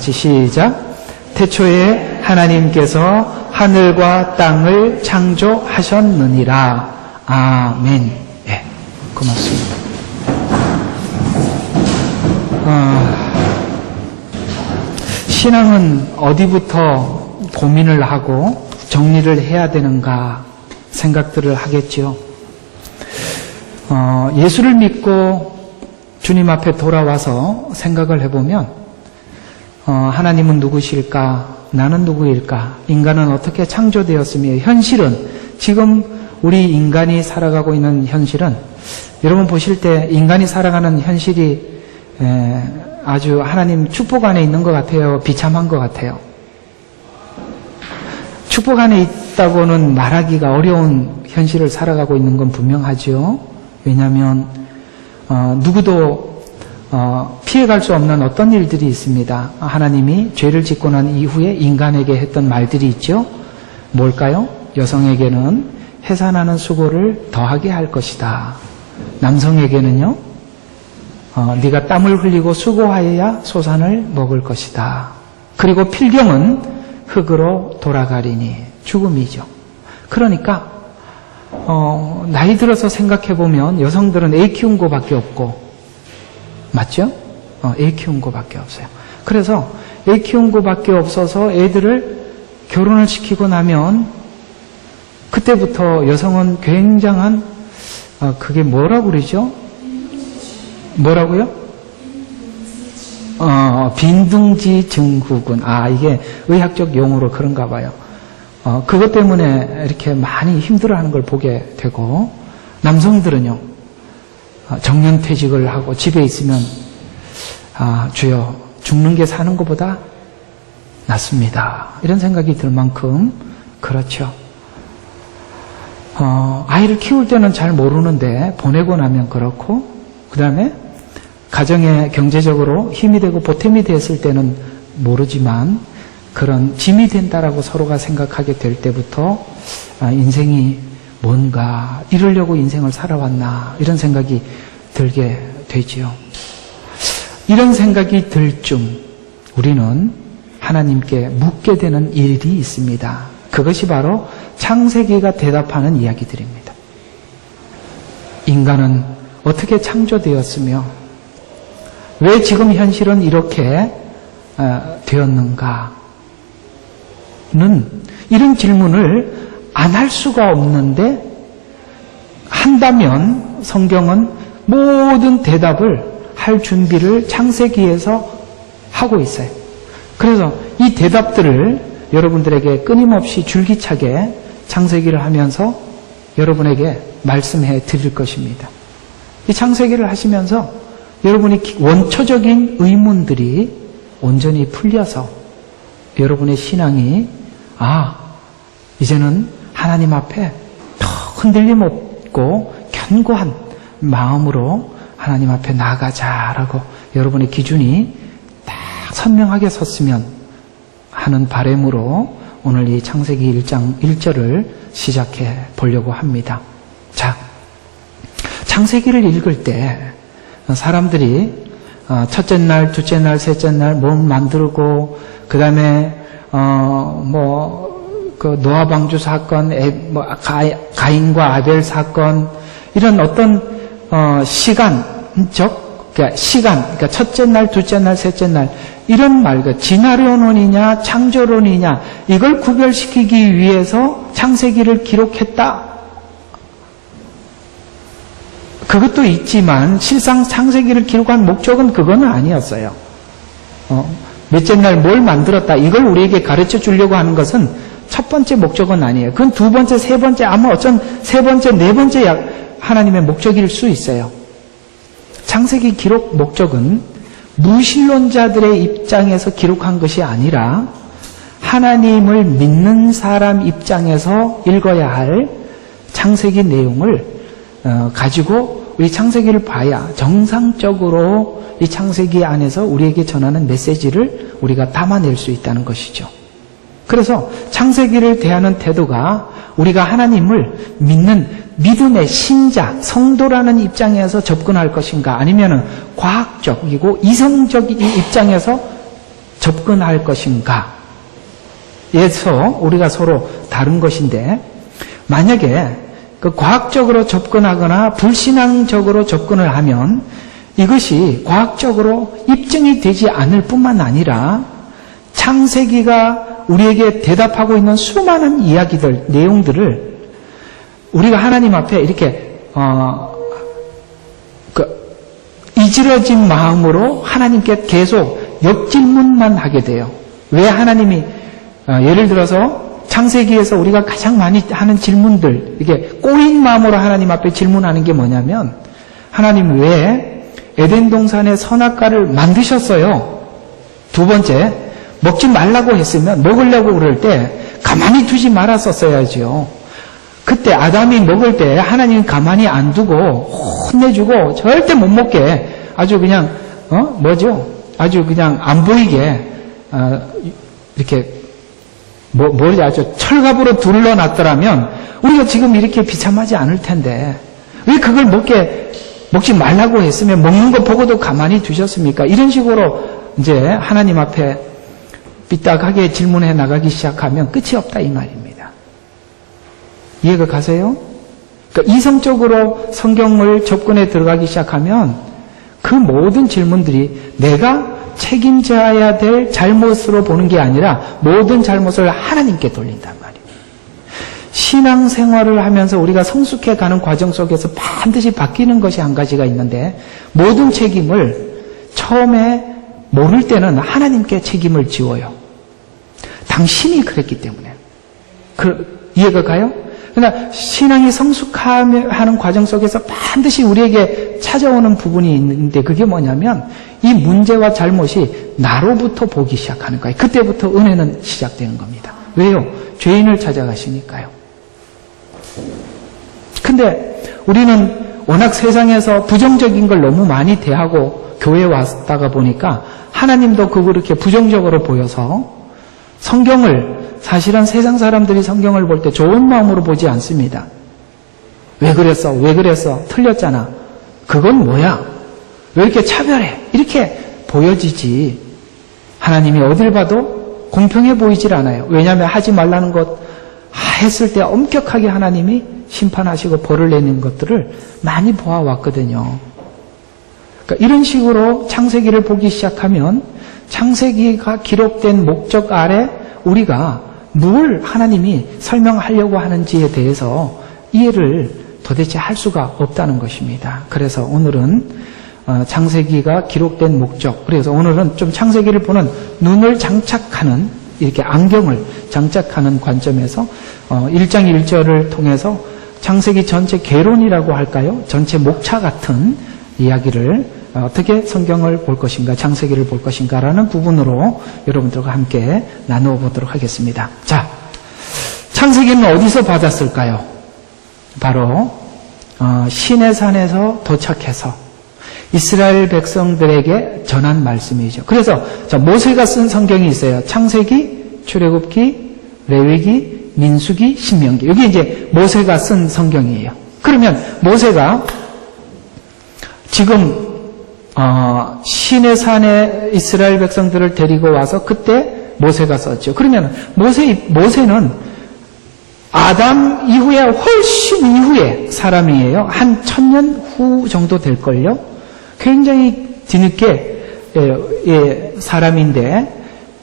시작. 태초에 하나님께서 하늘과 땅을 창조하셨느니라. 아멘. 예, 고맙습니다. 신앙은 어디부터 고민을 하고 정리를 해야 되는가 생각들을 하겠지요. 예수를 믿고 주님 앞에 돌아와서 생각을 해보면 하나님은 누구실까? 나는 누구일까? 인간은 어떻게 창조되었으며 현실은 지금 우리 인간이 살아가고 있는 현실은 여러분 보실 때 인간이 살아가는 현실이 아주 하나님 축복 안에 있는 것 같아요? 비참한 것 같아요? 축복 안에 있다고는 말하기가 어려운 현실을 살아가고 있는 건 분명하죠. 왜냐하면 누구도 피해갈 수 없는 어떤 일들이 있습니다. 하나님이 죄를 짓고 난 이후에 인간에게 했던 말들이 있죠. 뭘까요? 여성에게는 해산하는 수고를 더하게 할 것이다. 남성에게는요, 네가 땀을 흘리고 수고하여야 소산을 먹을 것이다. 그리고 필경은 흙으로 돌아가리니 죽음이죠. 그러니까 나이 들어서 생각해보면 여성들은 애 키운 거밖에 없고, 맞죠? 애 키운 거밖에 없어요. 그래서 애 키운 거밖에 없어서 애들을 결혼을 시키고 나면 그때부터 여성은 굉장한 그게 뭐라고 그러죠? 뭐라고요? 빈둥지 증후군. 이게 의학적 용어로 그런가 봐요. 그것 때문에 이렇게 많이 힘들어하는 걸 보게 되고, 남성들은요, 정년퇴직을 하고 집에 있으면 주여 죽는 게 사는 것보다 낫습니다. 이런 생각이 들 만큼 그렇죠. 아이를 키울 때는 잘 모르는데 보내고 나면 그렇고, 그 다음에 가정에 경제적으로 힘이 되고 보탬이 됐을 때는 모르지만 그런 짐이 된다라고 서로가 생각하게 될 때부터 인생이 뭔가 이루려고 인생을 살아왔나 이런 생각이 들게 되지요. 이런 생각이 들 쯤 우리는 하나님께 묻게 되는 일이 있습니다. 그것이 바로 창세기가 대답하는 이야기들입니다. 인간은 어떻게 창조되었으며 왜 지금 현실은 이렇게 되었는가는 이런 질문을 안 할 수가 없는데, 한다면 성경은 모든 대답을 할 준비를 창세기에서 하고 있어요. 그래서 이 대답들을 여러분들에게 끊임없이 줄기차게 창세기를 하면서 여러분에게 말씀해 드릴 것입니다. 이 창세기를 하시면서 여러분이 원초적인 의문들이 온전히 풀려서 여러분의 신앙이 이제는 하나님 앞에 더 흔들림 없고 견고한 마음으로 하나님 앞에 나아가자라고 여러분의 기준이 딱 선명하게 섰으면 하는 바람으로 오늘 이 창세기 1장 1절을 시작해 보려고 합니다. 자, 창세기를 읽을 때 사람들이 첫째 날, 둘째 날, 셋째 날 몸 만들고, 그 다음에 노아 방주 사건, 가인과 아벨 사건, 이런 어떤 그러니까 첫째 날, 둘째 날, 셋째 날 이런 말, 진화론이냐 창조론이냐 이걸 구별시키기 위해서 창세기를 기록했다. 그것도 있지만 실상 창세기를 기록한 목적은 그거는 아니었어요. 몇째 날 뭘 만들었다 이걸 우리에게 가르쳐 주려고 하는 것은 첫 번째 목적은 아니에요. 그건 두 번째, 세 번째, 아마 어쩐 세 번째, 네 번째 하나님의 목적일 수 있어요. 창세기 기록 목적은 무신론자들의 입장에서 기록한 것이 아니라 하나님을 믿는 사람 입장에서 읽어야 할 창세기 내용을 가지고 우리 창세기를 봐야 정상적으로 이 창세기 안에서 우리에게 전하는 메시지를 우리가 담아낼 수 있다는 것이죠. 그래서 창세기를 대하는 태도가 우리가 하나님을 믿는 믿음의 신자, 성도라는 입장에서 접근할 것인가, 아니면 과학적이고 이성적인 입장에서 접근할 것인가? 에서 우리가 서로 다른 것인데, 만약에 그 과학적으로 접근하거나 불신앙적으로 접근을 하면 이것이 과학적으로 입증이 되지 않을 뿐만 아니라 창세기가 우리에게 대답하고 있는 수많은 이야기들, 내용들을 우리가 하나님 앞에 이렇게 이지러진 마음으로 하나님께 계속 역질문만 하게 돼요. 왜 하나님이 예를 들어서 창세기에서 우리가 가장 많이 하는 질문들, 이게 꼬인 마음으로 하나님 앞에 질문하는 게 뭐냐면, 하나님 왜 에덴 동산의 선악과를 만드셨어요? 두 번째, 먹지 말라고 했으면 먹으려고 그럴 때 가만히 두지 말았었어야죠. 그때 아담이 먹을 때 하나님 가만히 안 두고 혼내주고 절대 못 먹게 아주 그냥 아주 그냥 안 보이게 이렇게 뭘 아주 철갑으로 둘러놨더라면 우리가 지금 이렇게 비참하지 않을 텐데 왜 그걸 먹지 말라고 했으면 먹는 거 보고도 가만히 두셨습니까? 이런 식으로 이제 하나님 앞에 삐딱하게 질문해 나가기 시작하면 끝이 없다 이 말입니다. 이해가 가세요? 그러니까 이성적으로 성경을 접근해 들어가기 시작하면 그 모든 질문들이 내가 책임져야 될 잘못으로 보는 게 아니라 모든 잘못을 하나님께 돌린단 말이에요. 신앙생활을 하면서 우리가 성숙해 가는 과정 속에서 반드시 바뀌는 것이 한 가지가 있는데 모든 책임을 처음에 모를 때는 하나님께 책임을 지워요. 당신이 그랬기 때문에. 이해가 가요? 그러나 신앙이 성숙하는 과정 속에서 반드시 우리에게 찾아오는 부분이 있는데 그게 뭐냐면 이 문제와 잘못이 나로부터 보기 시작하는 거예요. 그때부터 은혜는 시작되는 겁니다. 왜요? 죄인을 찾아가시니까요. 근데 우리는 워낙 세상에서 부정적인 걸 너무 많이 대하고 교회에 왔다가 보니까 하나님도 그렇게 부정적으로 보여서 성경을 사실은 세상 사람들이 성경을 볼 때 좋은 마음으로 보지 않습니다. 왜 그랬어? 왜 그랬어? 틀렸잖아. 그건 뭐야? 왜 이렇게 차별해? 이렇게 보여지지. 하나님이 어딜 봐도 공평해 보이질 않아요. 왜냐하면 하지 말라는 것 했을 때 엄격하게 하나님이 심판하시고 벌을 내는 것들을 많이 보아왔거든요. 그러니까 이런 식으로 창세기를 보기 시작하면 창세기가 기록된 목적 아래 우리가 뭘 하나님이 설명하려고 하는지에 대해서 이해를 도대체 할 수가 없다는 것입니다. 그래서 오늘은 창세기가 기록된 목적, 그래서 오늘은 좀 창세기를 보는 눈을 장착하는, 이렇게 안경을 장착하는 관점에서 1장 1절을 통해서 창세기 전체 개론이라고 할까요? 전체 목차 같은 이야기를 어떻게 성경을 볼 것인가, 창세기를 볼 것인가라는 부분으로 여러분들과 함께 나누어 보도록 하겠습니다. 자, 창세기는 어디서 받았을까요? 바로 시내산에서 도착해서 이스라엘 백성들에게 전한 말씀이죠. 그래서 모세가 쓴 성경이 있어요. 창세기, 출애굽기, 레위기, 민수기, 신명기. 여기 이제 모세가 쓴 성경이에요. 그러면 모세가 지금 시내산에 이스라엘 백성들을 데리고 와서 그때 모세가 썼죠. 그러면 모세는 아담 이후에 훨씬 이후의 사람이에요. 한 1000년 후 정도 될걸요. 굉장히 뒤늦게 사람인데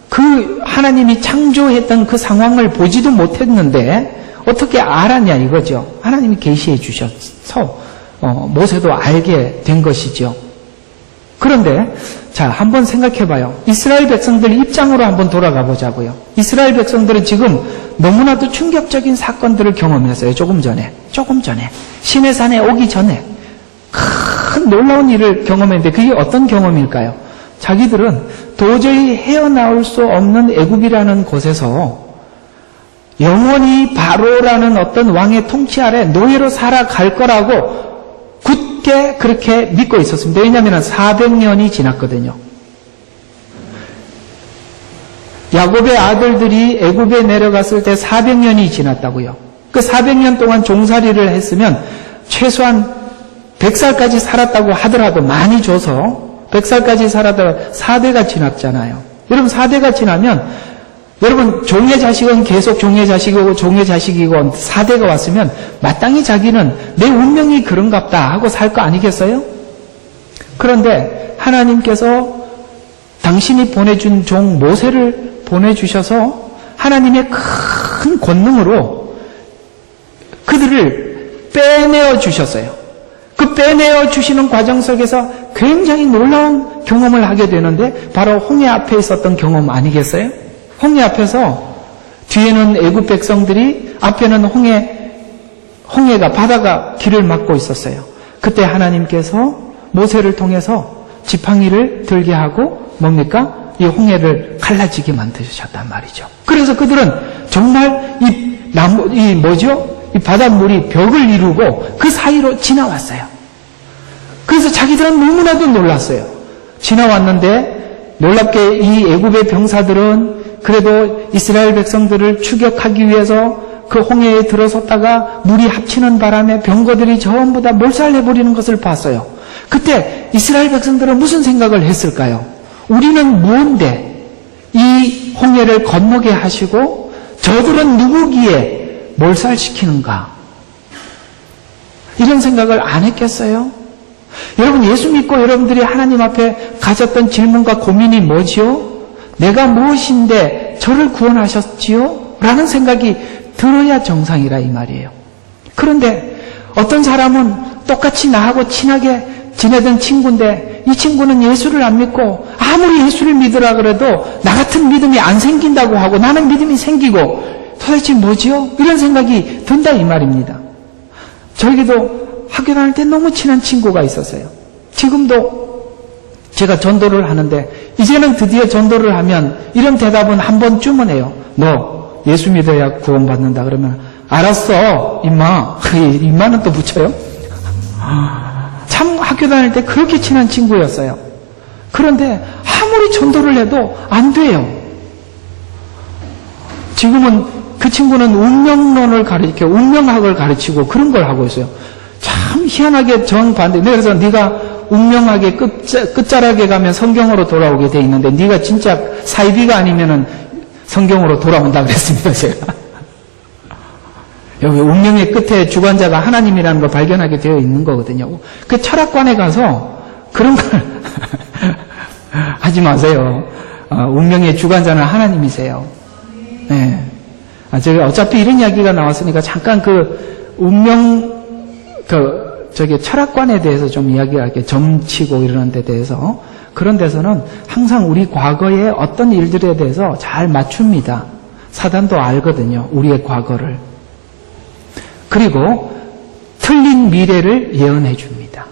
그 하나님이 창조했던 그 상황을 보지도 못했는데 어떻게 알았냐 이거죠. 하나님이 계시해 주셔서 모세도 알게 된 것이죠. 그런데 자, 한번 생각해 봐요. 이스라엘 백성들 입장으로 한번 돌아가 보자고요. 이스라엘 백성들은 지금 너무나도 충격적인 사건들을 경험했어요. 조금 전에 시내산에 오기 전에 큰 놀라운 일을 경험했는데 그게 어떤 경험일까요? 자기들은 도저히 헤어나올 수 없는 애굽이라는 곳에서 영원히 바로라는 어떤 왕의 통치 아래 노예로 살아갈 거라고 굳게 그렇게 믿고 있었습니다. 왜냐하면 400년이 지났거든요. 야곱의 아들들이 애굽에 내려갔을 때 400년이 지났다고요. 그 400년 동안 종살이를 했으면 최소한 100살까지 살았다고 하더라도 많이 줘서 100살까지 살았다가 4대가 지났잖아요. 여러분 4대가 지나면 여러분 종의 자식은 계속 종의 자식이고 종의 자식이고 4대가 왔으면 마땅히 자기는 내 운명이 그런갑다 하고 살 거 아니겠어요? 그런데 하나님께서 당신이 보내준 종 모세를 보내주셔서 하나님의 큰 권능으로 그들을 빼내어 주셨어요. 그 빼내어 주시는 과정 속에서 굉장히 놀라운 경험을 하게 되는데 바로 홍해 앞에 있었던 경험 아니겠어요? 홍해 앞에서 뒤에는 애굽 백성들이 앞에는 홍해가 바다가 길을 막고 있었어요. 그때 하나님께서 모세를 통해서 지팡이를 들게 하고 뭡니까? 이 홍해를 갈라지게 만드셨단 말이죠. 그래서 그들은 정말 이 바닷물이 벽을 이루고 그 사이로 지나왔어요. 그래서 자기들은 너무나도 놀랐어요. 지나왔는데 놀랍게 이 애굽의 병사들은 그래도 이스라엘 백성들을 추격하기 위해서 그 홍해에 들어섰다가 물이 합치는 바람에 병거들이 전부 다 몰살해버리는 것을 봤어요. 그때 이스라엘 백성들은 무슨 생각을 했을까요? 우리는 뭔데 이 홍해를 건너게 하시고 저들은 누구기에 몰살시키는가? 이런 생각을 안 했겠어요? 여러분 예수 믿고 여러분들이 하나님 앞에 가졌던 질문과 고민이 뭐지요? 내가 무엇인데 저를 구원하셨지요? 라는 생각이 들어야 정상이라 이 말이에요. 그런데 어떤 사람은 똑같이 나하고 친하게 지내던 친구인데 이 친구는 예수를 안 믿고 아무리 예수를 믿으라 그래도 나 같은 믿음이 안 생긴다고 하고 나는 믿음이 생기고 도대체 뭐지요? 이런 생각이 든다 이 말입니다. 저에게도 학교 다닐 때 너무 친한 친구가 있었어요. 지금도 제가 전도를 하는데 이제는 드디어 전도를 하면 이런 대답은 한 번쯤은 해요. 너 예수 믿어야 구원받는다 그러면 알았어 임마. 임마는 또 붙여요. 참 학교 다닐 때 그렇게 친한 친구였어요. 그런데 아무리 전도를 해도 안 돼요. 지금은 그 친구는 운명론을 가르치고 운명학을 가르치고 그런 걸 하고 있어요. 참 희한하게 정반대. 그래서 네가 운명학의 끝자락에 가면 성경으로 돌아오게 돼 있는데 네가 진짜 사이비가 아니면은 성경으로 돌아온다 그랬습니다. 제가. 여기 운명의 끝에 주관자가 하나님이라는 걸 발견하게 되어 있는 거거든요. 그 철학관에 가서 그런 걸 하지 마세요. 운명의 주관자는 하나님이세요. 네. 제가 어차피 이런 이야기가 나왔으니까 잠깐 그 운명 철학관에 대해서 좀 이야기할게요. 점치고 이러는 데 대해서. 그런 데서는 항상 우리 과거의 어떤 일들에 대해서 잘 맞춥니다. 사단도 알거든요. 우리의 과거를. 그리고 틀린 미래를 예언해 줍니다.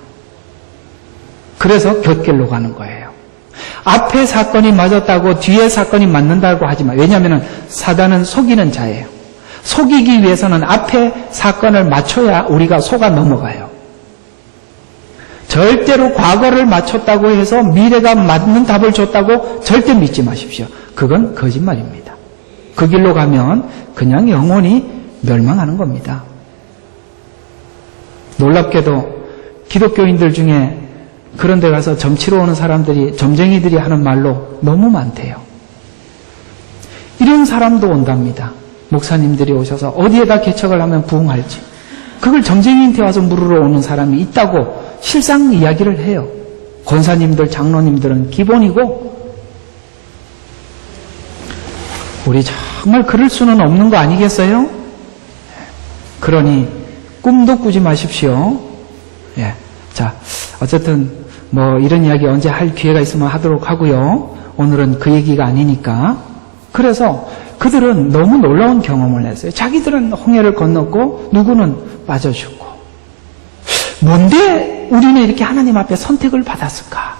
그래서 곁길로 가는 거예요. 앞에 사건이 맞았다고 뒤에 사건이 맞는다고 하지 마. 왜냐하면 사단은 속이는 자예요. 속이기 위해서는 앞에 사건을 맞춰야 우리가 속아 넘어가요. 절대로 과거를 맞췄다고 해서 미래가 맞는 답을 줬다고 절대 믿지 마십시오. 그건 거짓말입니다. 그 길로 가면 그냥 영원히 멸망하는 겁니다. 놀랍게도 기독교인들 중에 그런 데 가서 점치러 오는 사람들이 점쟁이들이 하는 말로 너무 많대요. 이런 사람도 온답니다. 목사님들이 오셔서 어디에다 개척을 하면 부흥할지 그걸 점쟁이한테 와서 물으러 오는 사람이 있다고 실상 이야기를 해요. 권사님들, 장로님들은 기본이고 우리 정말 그럴 수는 없는 거 아니겠어요? 그러니 꿈도 꾸지 마십시오. 예. 자, 어쨌든 뭐 이런 이야기 언제 할 기회가 있으면 하도록 하고요. 오늘은 그 얘기가 아니니까. 그래서 그들은 너무 놀라운 경험을 했어요. 자기들은 홍해를 건넜고 누구는 빠져 죽고. 뭔데 우리는 이렇게 하나님 앞에 선택을 받았을까?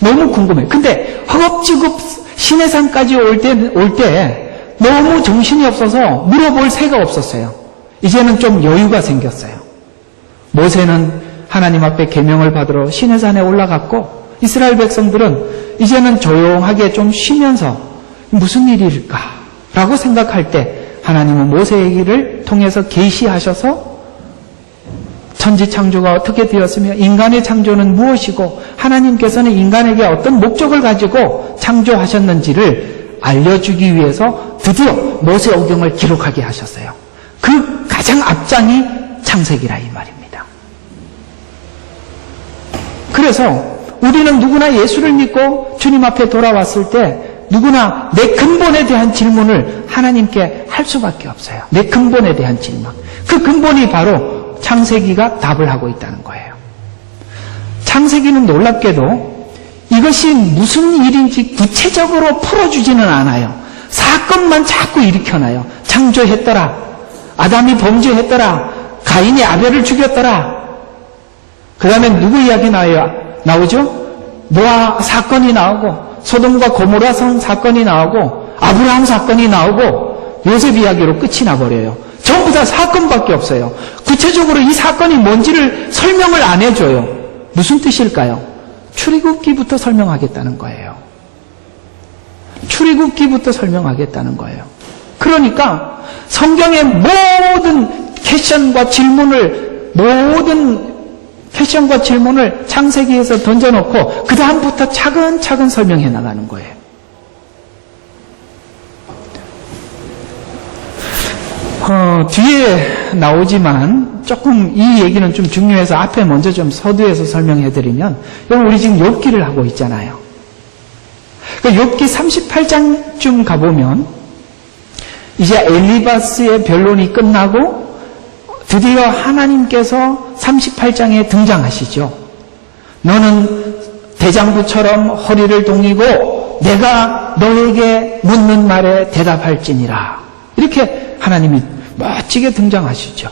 너무 궁금해요. 근데 허겁지겁 시내산까지 올 때 너무 정신이 없어서 물어볼 새가 없었어요. 이제는 좀 여유가 생겼어요. 모세는 하나님 앞에 계명을 받으러 시내산에 올라갔고 이스라엘 백성들은 이제는 조용하게 좀 쉬면서 무슨 일일까? 라고 생각할 때 하나님은 모세 얘기를 통해서 계시하셔서 천지 창조가 어떻게 되었으며 인간의 창조는 무엇이고 하나님께서는 인간에게 어떤 목적을 가지고 창조하셨는지를 알려주기 위해서 드디어 모세오경을 기록하게 하셨어요. 그 가장 앞장이 창세기라 이 말입니다. 그래서 우리는 누구나 예수를 믿고 주님 앞에 돌아왔을 때 누구나 내 근본에 대한 질문을 하나님께 할 수밖에 없어요. 내 근본에 대한 질문. 그 근본이 바로 창세기가 답을 하고 있다는 거예요. 창세기는 놀랍게도 이것이 무슨 일인지 구체적으로 풀어주지는 않아요. 사건만 자꾸 일으켜놔요. 창조했더라. 아담이 범죄했더라. 가인이 아벨을 죽였더라. 그 다음에 누구 이야기 나오죠? 노아 사건이 나오고 소돔과 고모라 성 사건이 나오고 아브라함 사건이 나오고 요셉 이야기로 끝이 나버려요. 전부 다 사건밖에 없어요. 구체적으로 이 사건이 뭔지를 설명을 안 해줘요. 무슨 뜻일까요? 출애굽기부터 설명하겠다는 거예요. 출애굽기부터 설명하겠다는 거예요. 그러니까 성경의 모든 퀘션과 질문을 창세기에서 던져놓고 그 다음부터 차근차근 설명해 나가는 거예요. 뒤에 나오지만 조금 이 얘기는 좀 중요해서 앞에 먼저 좀 서두에서 설명해드리면 여러분 우리 지금 욥기를 하고 있잖아요. 욥기 38장쯤 가보면 이제 엘리바스의 변론이 끝나고 드디어 하나님께서 38장에 등장하시죠. 너는 대장부처럼 허리를 동이고 내가 너에게 묻는 말에 대답할지니라. 이렇게 하나님이 멋지게 등장하시죠.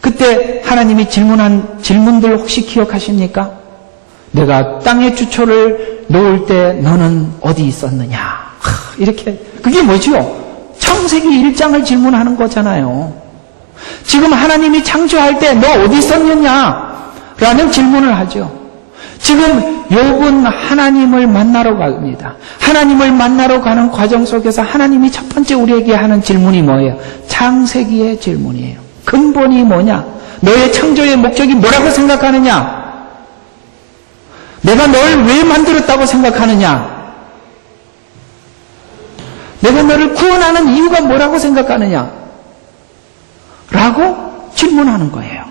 그때 하나님이 질문한 질문들 혹시 기억하십니까? 내가 땅에 주초를 놓을 때 너는 어디 있었느냐? 이렇게 그게 뭐죠? 창세기 1장을 질문하는 거잖아요. 지금 하나님이 창조할 때 너 어디 있었느냐? 라는 질문을 하죠. 지금 욥은 하나님을 만나러 갑니다. 하나님을 만나러 가는 과정 속에서 하나님이 첫 번째 우리에게 하는 질문이 뭐예요? 창세기의 질문이에요. 근본이 뭐냐? 너의 창조의 목적이 뭐라고 생각하느냐? 내가 널 왜 만들었다고 생각하느냐? 내가 너를 구원하는 이유가 뭐라고 생각하느냐? 라고 질문하는 거예요.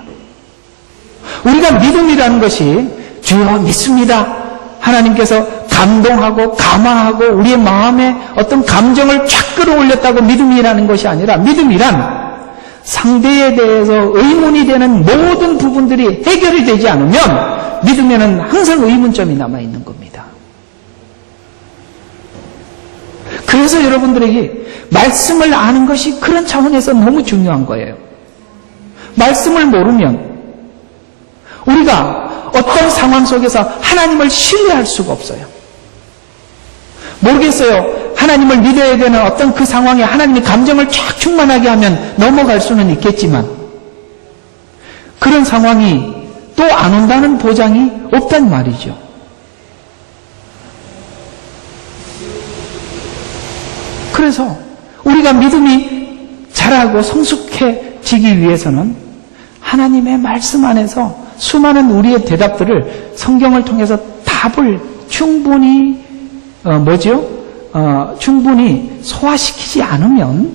우리가 믿음이라는 것이 주여 믿습니다. 하나님께서 감동하고 감화하고 우리의 마음에 어떤 감정을 쫙 끌어올렸다고 믿음이라는 것이 아니라 믿음이란 상대에 대해서 의문이 되는 모든 부분들이 해결이 되지 않으면 믿음에는 항상 의문점이 남아있는 겁니다. 그래서 여러분들에게 말씀을 아는 것이 그런 차원에서 너무 중요한 거예요. 말씀을 모르면 우리가 어떤 상황 속에서 하나님을 신뢰할 수가 없어요. 모르겠어요. 하나님을 믿어야 되는 어떤 그 상황에 하나님이 감정을 쫙 충만하게 하면 넘어갈 수는 있겠지만 그런 상황이 또 안 온다는 보장이 없단 말이죠. 그래서 우리가 믿음이 자라고 성숙해지기 위해서는 하나님의 말씀 안에서 수많은 우리의 대답들을 성경을 통해서 답을 충분히 충분히 소화시키지 않으면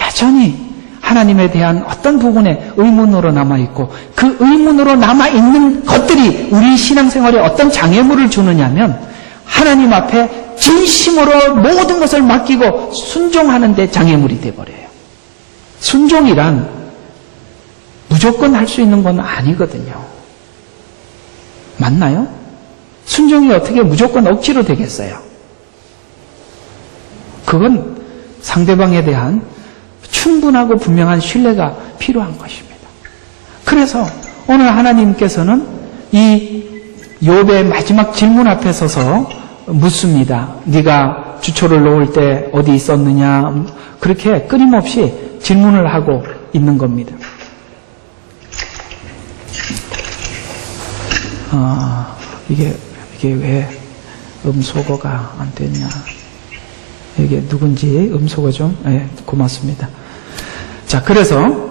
여전히 하나님에 대한 어떤 부분에 의문으로 남아있고 그 의문으로 남아있는 것들이 우리 신앙생활에 어떤 장애물을 주느냐면 하나님 앞에 진심으로 모든 것을 맡기고 순종하는 데 장애물이 돼버려요. 순종이란 무조건 할 수 있는 건 아니거든요. 맞나요? 순종이 어떻게 무조건 억지로 되겠어요? 그건 상대방에 대한 충분하고 분명한 신뢰가 필요한 것입니다. 그래서 오늘 하나님께서는 이 욥의 마지막 질문 앞에 서서 묻습니다. 네가 주초를 놓을 때 어디 있었느냐? 그렇게 끊임없이 질문을 하고 있는 겁니다. 이게 왜 음소거가 안 됐냐? 이게 누군지 음소거 좀, 고맙습니다. 자, 그래서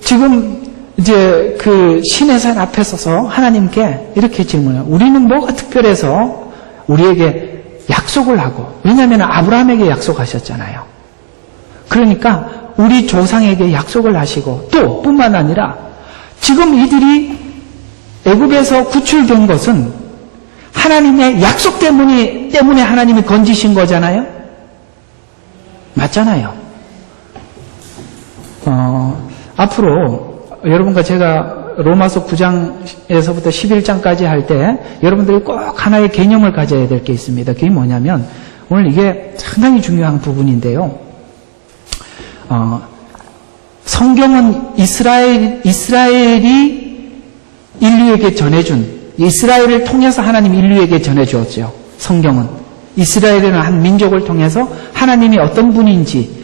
지금 이제 그 신의 산 앞에 서서 하나님께 이렇게 질문해요. 우리는 뭐가 특별해서 우리에게 약속을 하고, 왜냐하면 아브라함에게 약속하셨잖아요. 그러니까 우리 조상에게 약속을 하시고, 또 뿐만 아니라 지금 이들이 애굽에서 구출된 것은 하나님의 약속 때문에 하나님이 건지신 거잖아요. 맞잖아요. 앞으로 여러분과 제가 로마서 9장에서부터 11장까지 할 때 여러분들이 꼭 하나의 개념을 가져야 될 게 있습니다. 그게 뭐냐면, 오늘 이게 상당히 중요한 부분인데요. 성경은 이스라엘이 인류에게 전해준, 이스라엘을 통해서 하나님이 인류에게 전해주었죠. 성경은 이스라엘이라는 한 민족을 통해서 하나님이 어떤 분인지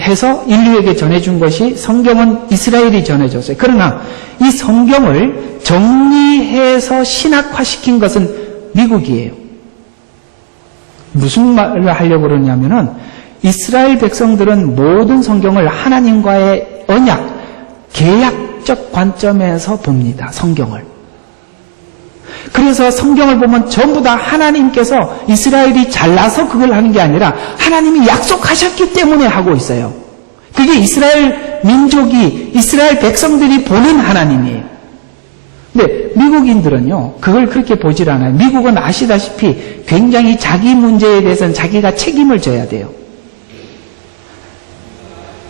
해서 인류에게 전해준 것이, 성경은 이스라엘이 전해줬어요. 그러나 이 성경을 정리해서 신학화시킨 것은 미국이에요. 무슨 말을 하려고 그러냐면은, 이스라엘 백성들은 모든 성경을 하나님과의 언약, 계약적 관점에서 봅니다. 성경을. 그래서 성경을 보면 전부 다 하나님께서 이스라엘이 잘나서 그걸 하는 게 아니라 하나님이 약속하셨기 때문에 하고 있어요. 그게 이스라엘 민족이, 이스라엘 백성들이 보는 하나님이에요. 근데 미국인들은요, 그걸 그렇게 보질 않아요. 미국은 아시다시피 굉장히 자기 문제에 대해서는 자기가 책임을 져야 돼요.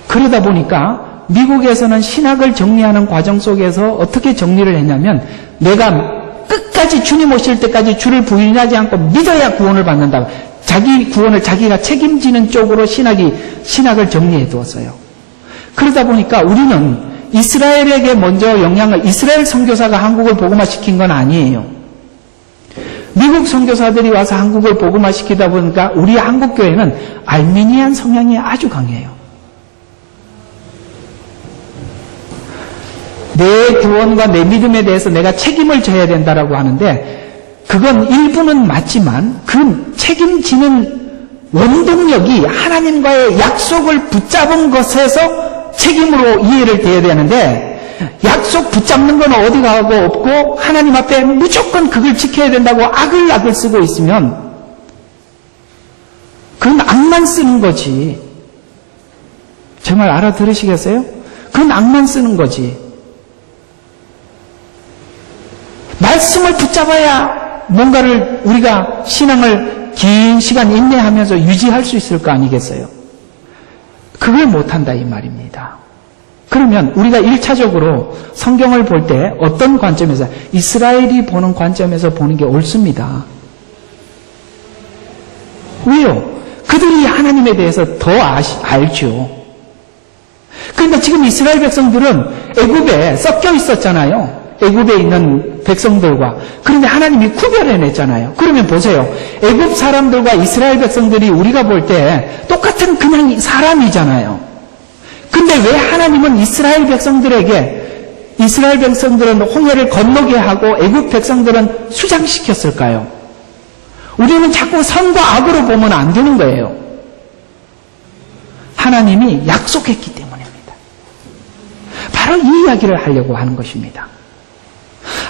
그러다 보니까 미국에서는 신학을 정리하는 과정 속에서 어떻게 정리를 했냐면, 내가 끝까지 주님 오실 때까지 주를 부인하지 않고 믿어야 구원을 받는다. 자기 구원을 자기가 책임지는 쪽으로 신학을 정리해 두었어요. 그러다 보니까 우리는 이스라엘에게 먼저 영향을, 이스라엘 선교사가 한국을 복음화시킨 건 아니에요. 미국 선교사들이 와서 한국을 복음화시키다 보니까 우리 한국교회는 알미니안 성향이 아주 강해요. 내 구원과 내 믿음에 대해서 내가 책임을 져야 된다라고 하는데, 그건 일부는 맞지만 그 책임지는 원동력이 하나님과의 약속을 붙잡은 것에서 책임으로 이해를 돼야 되는데, 약속 붙잡는 건 어디 가고 없고 하나님 앞에 무조건 그걸 지켜야 된다고 악을 쓰고 있으면 그건 악만 쓰는 거지. 정말 알아들으시겠어요? 그건 악만 쓰는 거지. 말씀을 붙잡아야 뭔가를, 우리가 신앙을 긴 시간 인내하면서 유지할 수 있을 거 아니겠어요? 그걸 못한다 이 말입니다. 그러면 우리가 1차적으로 성경을 볼 때 어떤 관점에서, 이스라엘이 보는 관점에서 보는 게 옳습니다. 왜요? 그들이 하나님에 대해서 더 알죠. 그런데 지금 이스라엘 백성들은 애굽에 섞여 있었잖아요. 애굽에 있는 백성들과. 그런데 하나님이 구별해냈잖아요. 그러면 보세요. 애굽 사람들과 이스라엘 백성들이 우리가 볼 때 똑같은 그냥 사람이잖아요. 근데 왜 하나님은 이스라엘 백성들은 홍해를 건너게 하고 애굽 백성들은 수장시켰을까요? 우리는 자꾸 선과 악으로 보면 안 되는 거예요. 하나님이 약속했기 때문입니다. 바로 이 이야기를 하려고 하는 것입니다.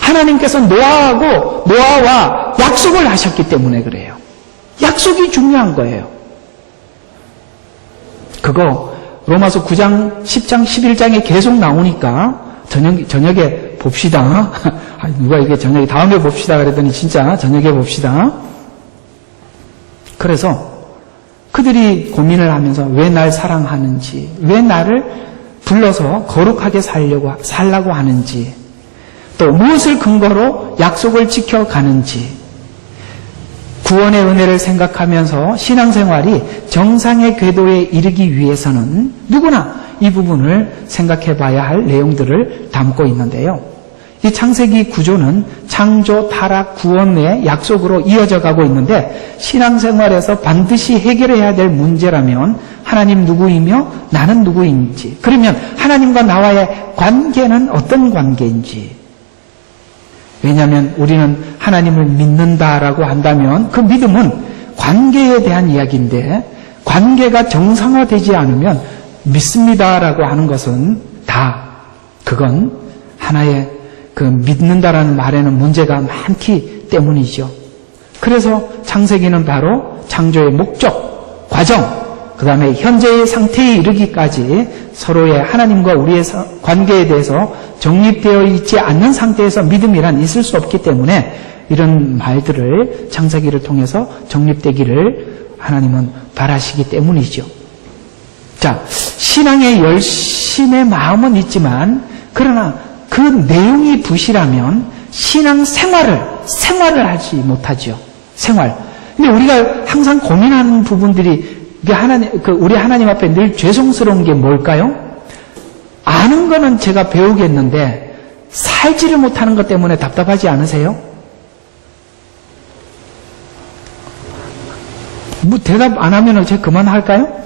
하나님께서 노아와 약속을 하셨기 때문에 그래요. 약속이 중요한 거예요. 그거 로마서 9장, 10장, 11장에 계속 나오니까 저녁에 봅시다. 누가 이게 저녁에 다음에 봅시다 그랬더니 진짜 저녁에 봅시다. 그래서 그들이 고민을 하면서 왜 날 사랑하는지, 왜 나를 불러서 거룩하게 살라고 하는지, 또 무엇을 근거로 약속을 지켜가는지, 구원의 은혜를 생각하면서 신앙생활이 정상의 궤도에 이르기 위해서는 누구나 이 부분을 생각해 봐야 할 내용들을 담고 있는데요. 이 창세기 구조는 창조, 타락, 구원의 약속으로 이어져 가고 있는데, 신앙생활에서 반드시 해결해야 될 문제라면 하나님 누구이며 나는 누구인지, 그러면 하나님과 나와의 관계는 어떤 관계인지. 왜냐하면 우리는 하나님을 믿는다라고 한다면 그 믿음은 관계에 대한 이야기인데, 관계가 정상화되지 않으면 믿습니다라고 하는 것은 다 그건 하나의 그 믿는다라는 말에는 문제가 많기 때문이죠. 그래서 창세기는 바로 창조의 목적, 과정, 그 다음에 현재의 상태에 이르기까지 서로의 하나님과 우리의 관계에 대해서 정립되어 있지 않는 상태에서 믿음이란 있을 수 없기 때문에 이런 말들을 창세기를 통해서 정립되기를 하나님은 바라시기 때문이죠. 자, 신앙의 열심의 마음은 있지만 그러나 그 내용이 부실하면 신앙 생활을 하지 못하죠. 생활. 근데 우리가 항상 고민하는 부분들이 우리 하나님 앞에 늘 죄송스러운 게 뭘까요? 아는 거는 제가 배우겠는데 살지를 못하는 것 때문에 답답하지 않으세요? 뭐 대답 안 하면 제가 그만할까요?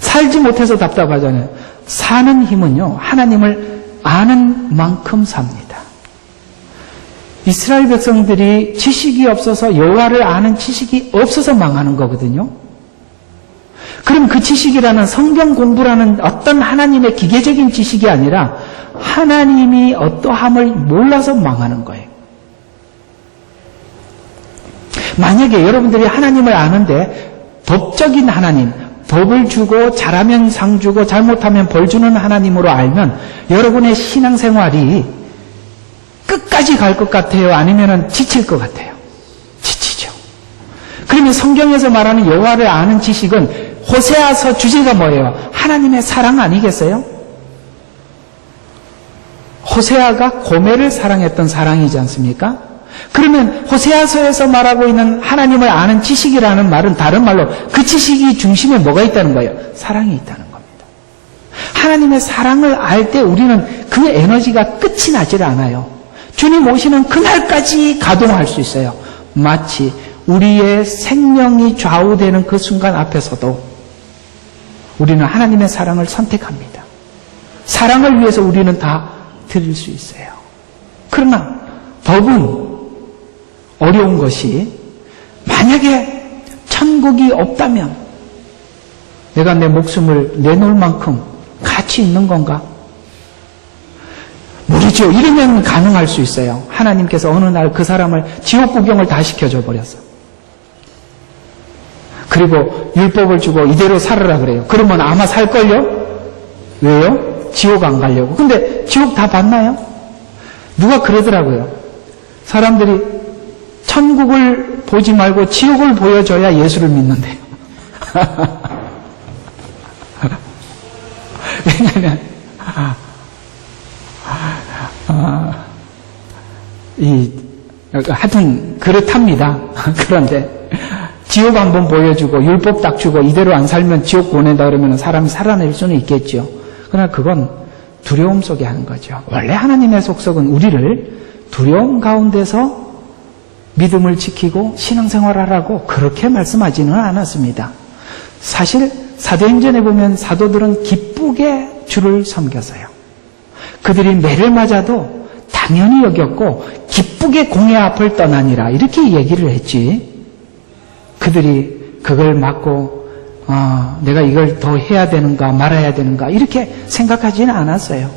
살지 못해서 답답하잖아요. 사는 힘은요, 하나님을 아는 만큼 삽니다. 이스라엘 백성들이 지식이 없어서 여호와를 아는 지식이 없어서 망하는 거거든요. 그럼 그 지식이라는 성경 공부라는 어떤 하나님의 기계적인 지식이 아니라 하나님이 어떠함을 몰라서 망하는 거예요. 만약에 여러분들이 하나님을 아는데 법적인 하나님, 법을 주고 잘하면 상 주고 잘못하면 벌 주는 하나님으로 알면 여러분의 신앙생활이 끝까지 갈 것 같아요? 아니면 지칠 것 같아요? 지치죠. 그러면 성경에서 말하는 여호와를 아는 지식은 호세아서 주제가 뭐예요? 하나님의 사랑 아니겠어요? 호세아가 고멜을 사랑했던 사랑이지 않습니까? 그러면 호세아서에서 말하고 있는 하나님을 아는 지식이라는 말은 다른 말로 그 지식이 중심에 뭐가 있다는 거예요? 사랑이 있다는 겁니다. 하나님의 사랑을 알 때 우리는 그 에너지가 끝이 나질 않아요. 주님 오시는 그날까지 가동할 수 있어요. 마치 우리의 생명이 좌우되는 그 순간 앞에서도 우리는 하나님의 사랑을 선택합니다. 사랑을 위해서 우리는 다 드릴 수 있어요. 그러나 법은 어려운 것이 만약에 천국이 없다면 내가 내 목숨을 내놓을 만큼 가치 있는 건가? 모르죠. 이러면 가능할 수 있어요. 하나님께서 어느 날 그 사람을 지옥 구경을 다 시켜줘 버렸어. 그리고 율법을 주고 이대로 살으라 그래요. 그러면 아마 살걸요? 왜요? 지옥 안 가려고. 근데 지옥 다 봤나요? 누가 그러더라고요. 사람들이 천국을 보지 말고 지옥을 보여줘야 예수를 믿는데요. 왜냐하면 하여튼 그렇답니다. 그런데 지옥 한번 보여주고 율법 딱 주고 이대로 안 살면 지옥 보낸다 그러면 사람이 살아낼 수는 있겠죠. 그러나 그건 두려움 속에 하는 거죠. 원래 하나님의 속성은 우리를 두려움 가운데서 믿음을 지키고 신앙생활하라고 그렇게 말씀하지는 않았습니다. 사실 사도행전에 보면 사도들은 기쁘게 주를 섬겼어요. 그들이 매를 맞아도 당연히 여겼고 기쁘게 공의 앞을 떠나니라 이렇게 얘기를 했지. 그들이 그걸 맞고 내가 이걸 더 해야 되는가 말아야 되는가 이렇게 생각하지는 않았어요.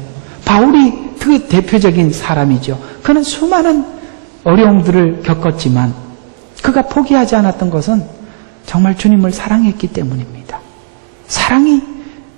바울이 그 대표적인 사람이죠. 그는 수많은 어려움들을 겪었지만 그가 포기하지 않았던 것은 정말 주님을 사랑했기 때문입니다. 사랑이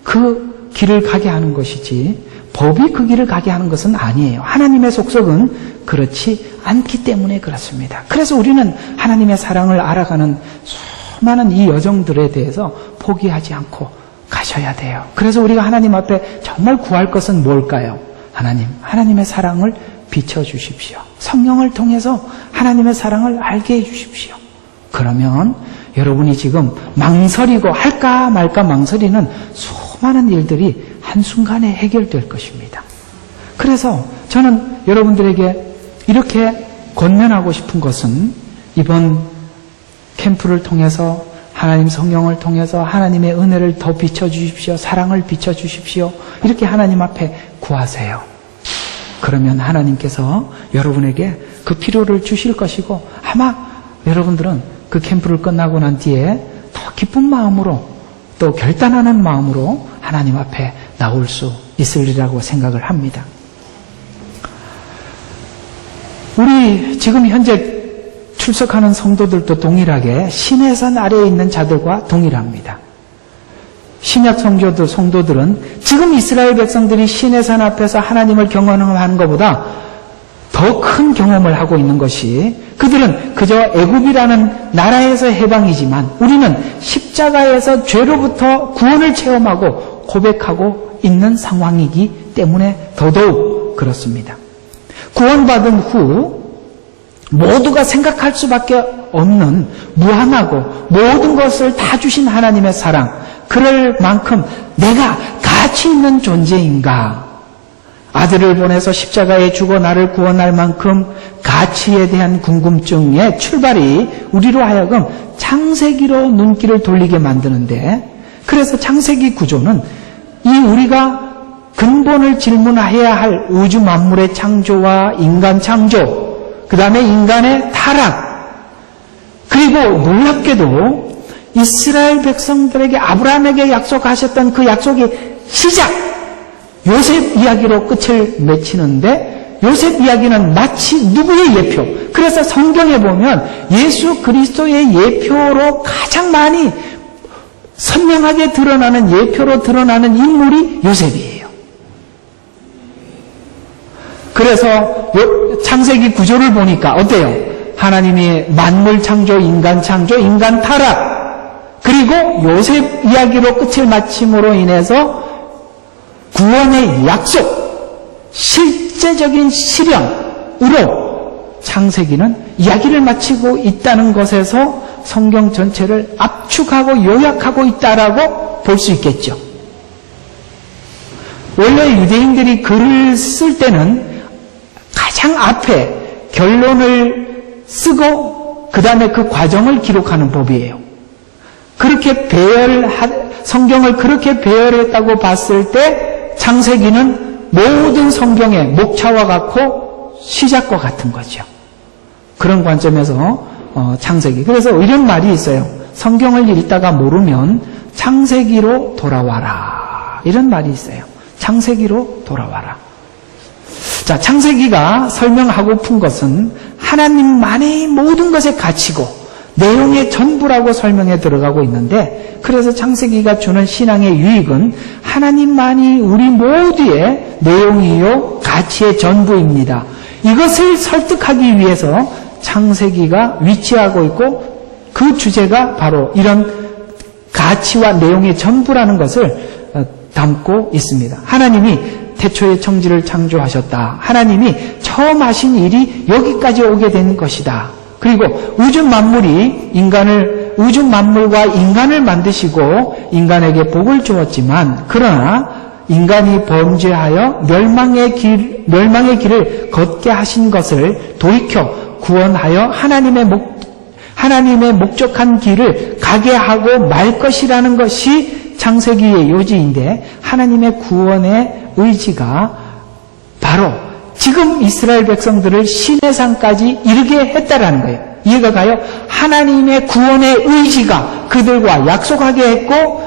그 길을 가게 하는 것이지 법이 그 길을 가게 하는 것은 아니에요. 하나님의 속성은 그렇지 않기 때문에 그렇습니다. 그래서 우리는 하나님의 사랑을 알아가는 수많은 이 여정들에 대해서 포기하지 않고 가셔야 돼요. 그래서 우리가 하나님 앞에 정말 구할 것은 뭘까요? 하나님의 사랑을 비춰주십시오. 성령을 통해서 하나님의 사랑을 알게 해주십시오. 그러면 여러분이 지금 망설이고 할까 말까 망설이는 수많은 일들이 한순간에 해결될 것입니다. 그래서 저는 여러분들에게 이렇게 권면하고 싶은 것은 이번 캠프를 통해서 하나님 성령을 통해서 하나님의 은혜를 더 비춰주십시오. 사랑을 비춰주십시오. 이렇게 하나님 앞에 구하세요. 그러면 하나님께서 여러분에게 그 필요를 주실 것이고 아마 여러분들은 그 캠프를 끝나고 난 뒤에 더 기쁜 마음으로 또 결단하는 마음으로 하나님 앞에 나올 수 있으리라고 생각을 합니다. 우리 지금 현재 출석하는 성도들도 동일하게 시내산 아래에 있는 자들과 동일합니다. 신약 성도들은 지금 이스라엘 백성들이 시내산 앞에서 하나님을 경험하는 것보다 더 큰 경험을 하고 있는 것이, 그들은 그저 애굽이라는 나라에서 해방이지만 우리는 십자가에서 죄로부터 구원을 체험하고 고백하고 있는 상황이기 때문에 더더욱 그렇습니다. 구원받은 후 모두가 생각할 수밖에 없는 무한하고 모든 것을 다 주신 하나님의 사랑, 그럴 만큼 내가 가치 있는 존재인가? 아들을 보내서 십자가에 죽어 나를 구원할 만큼 가치에 대한 궁금증의 출발이 우리로 하여금 창세기로 눈길을 돌리게 만드는데, 그래서 창세기 구조는 이 우리가 근본을 질문해야 할 우주 만물의 창조와 인간 창조, 그 다음에 인간의 타락, 그리고 놀랍게도 이스라엘 백성들에게 아브라함에게 약속하셨던 그 약속의 시작, 요셉 이야기로 끝을 맺히는데, 요셉 이야기는 마치 누구의 예표? 그래서 성경에 보면 예수 그리스도의 예표로 가장 많이 선명하게 드러나는, 예표로 드러나는 인물이 요셉이에요. 그래서 창세기 구조를 보니까 어때요? 하나님이 만물 창조, 인간 타락, 그리고 요셉 이야기로 끝을 마침으로 인해서 구원의 약속, 실제적인 실현으로 창세기는 이야기를 마치고 있다는 것에서 성경 전체를 압축하고 요약하고 있다라고 볼 수 있겠죠. 원래 유대인들이 글을 쓸 때는 가장 앞에 결론을 쓰고 그 다음에 그 과정을 기록하는 법이에요. 그렇게 성경을 그렇게 배열했다고 봤을 때 창세기는 모든 성경의 목차와 같고 시작과 같은 거죠. 그런 관점에서 창세기. 그래서 이런 말이 있어요. 성경을 읽다가 모르면 창세기로 돌아와라. 이런 말이 있어요. 창세기로 돌아와라. 자, 창세기가 설명하고픈 것은 하나님만의 모든 것의 가치고 내용의 전부라고 설명에 들어가고 있는데, 그래서 창세기가 주는 신앙의 유익은 하나님만이 우리 모두의 내용이요 가치의 전부입니다. 이것을 설득하기 위해서 창세기가 위치하고 있고, 그 주제가 바로 이런 가치와 내용의 전부라는 것을 담고 있습니다. 하나님이 태초에 천지를 창조하셨다. 하나님이 처음 하신 일이 여기까지 오게 된 것이다. 그리고 우주 만물과 인간을 만드시고 인간에게 복을 주었지만, 그러나 인간이 범죄하여 멸망의 길을 걷게 하신 것을 돌이켜 구원하여 하나님의 목적한 길을 가게 하고 말 것이라는 것이 창세기의 요지인데, 하나님의 구원의 의지가 바로 지금 이스라엘 백성들을 시내산까지 이르게 했다라는 거예요. 이해가 가요? 하나님의 구원의 의지가 그들과 약속하게 했고,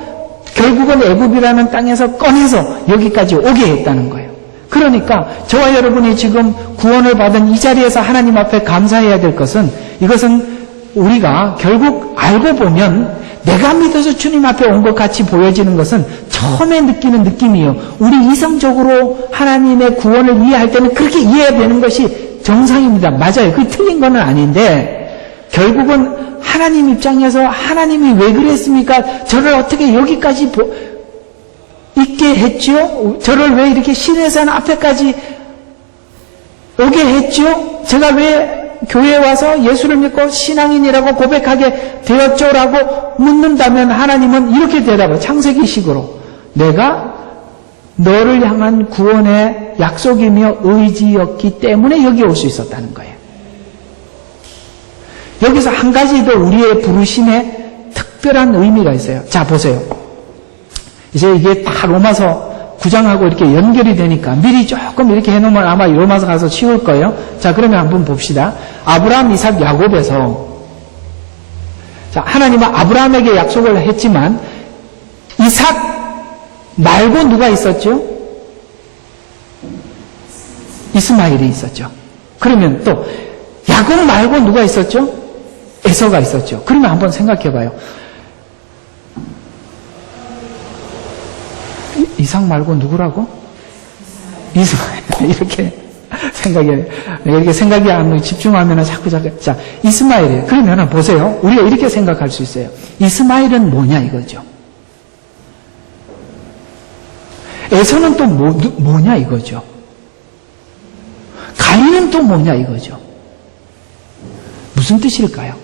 결국은 애굽이라는 땅에서 꺼내서 여기까지 오게 했다는 거예요. 그러니까 저와 여러분이 지금 구원을 받은 이 자리에서 하나님 앞에 감사해야 될 것은, 이것은 우리가 결국 알고 보면 내가 믿어서 주님 앞에 온 것 같이 보여지는 것은 처음에 느끼는 느낌이에요. 우리 이성적으로 하나님의 구원을 이해할 때는 그렇게 이해해야 되는 것이 정상입니다. 맞아요. 그게 틀린 건 아닌데, 결국은 하나님 입장에서 하나님이 왜 그랬습니까? 저를 어떻게 여기까지 있게 했죠? 저를 왜 이렇게 시내산 앞에까지 오게 했죠? 제가 왜 교회에 와서 예수를 믿고 신앙인이라고 고백하게 되었죠라고 묻는다면, 하나님은 이렇게 대답해요. 창세기식으로. 내가 너를 향한 구원의 약속이며 의지였기 때문에 여기 올 수 있었다는 거예요. 여기서 한 가지 더 우리의 부르심에 특별한 의미가 있어요. 자, 보세요. 이제 이게 다 로마서 9장하고 이렇게 연결이 되니까 미리 조금 이렇게 해놓으면 아마 로마서 가서 쉬울 거예요. 자, 그러면 한번 봅시다. 아브라함, 이삭, 야곱에서, 자, 하나님은 아브라함에게 약속을 했지만 이삭 말고 누가 있었죠? 이스마엘이 있었죠. 그러면 또 야곱 말고 누가 있었죠? 에서가 있었죠. 그러면 한번 생각해 봐요. 이삭 말고 누구라고? 이스마엘. 이렇게 생각이 안 집중하면 자꾸. 자, 이스마엘이에요. 그러면 보세요. 우리가 이렇게 생각할 수 있어요. 이스마엘은 뭐냐 이거죠. 에서는 또 뭐냐 이거죠. 가인은 또 뭐냐 이거죠. 무슨 뜻일까요?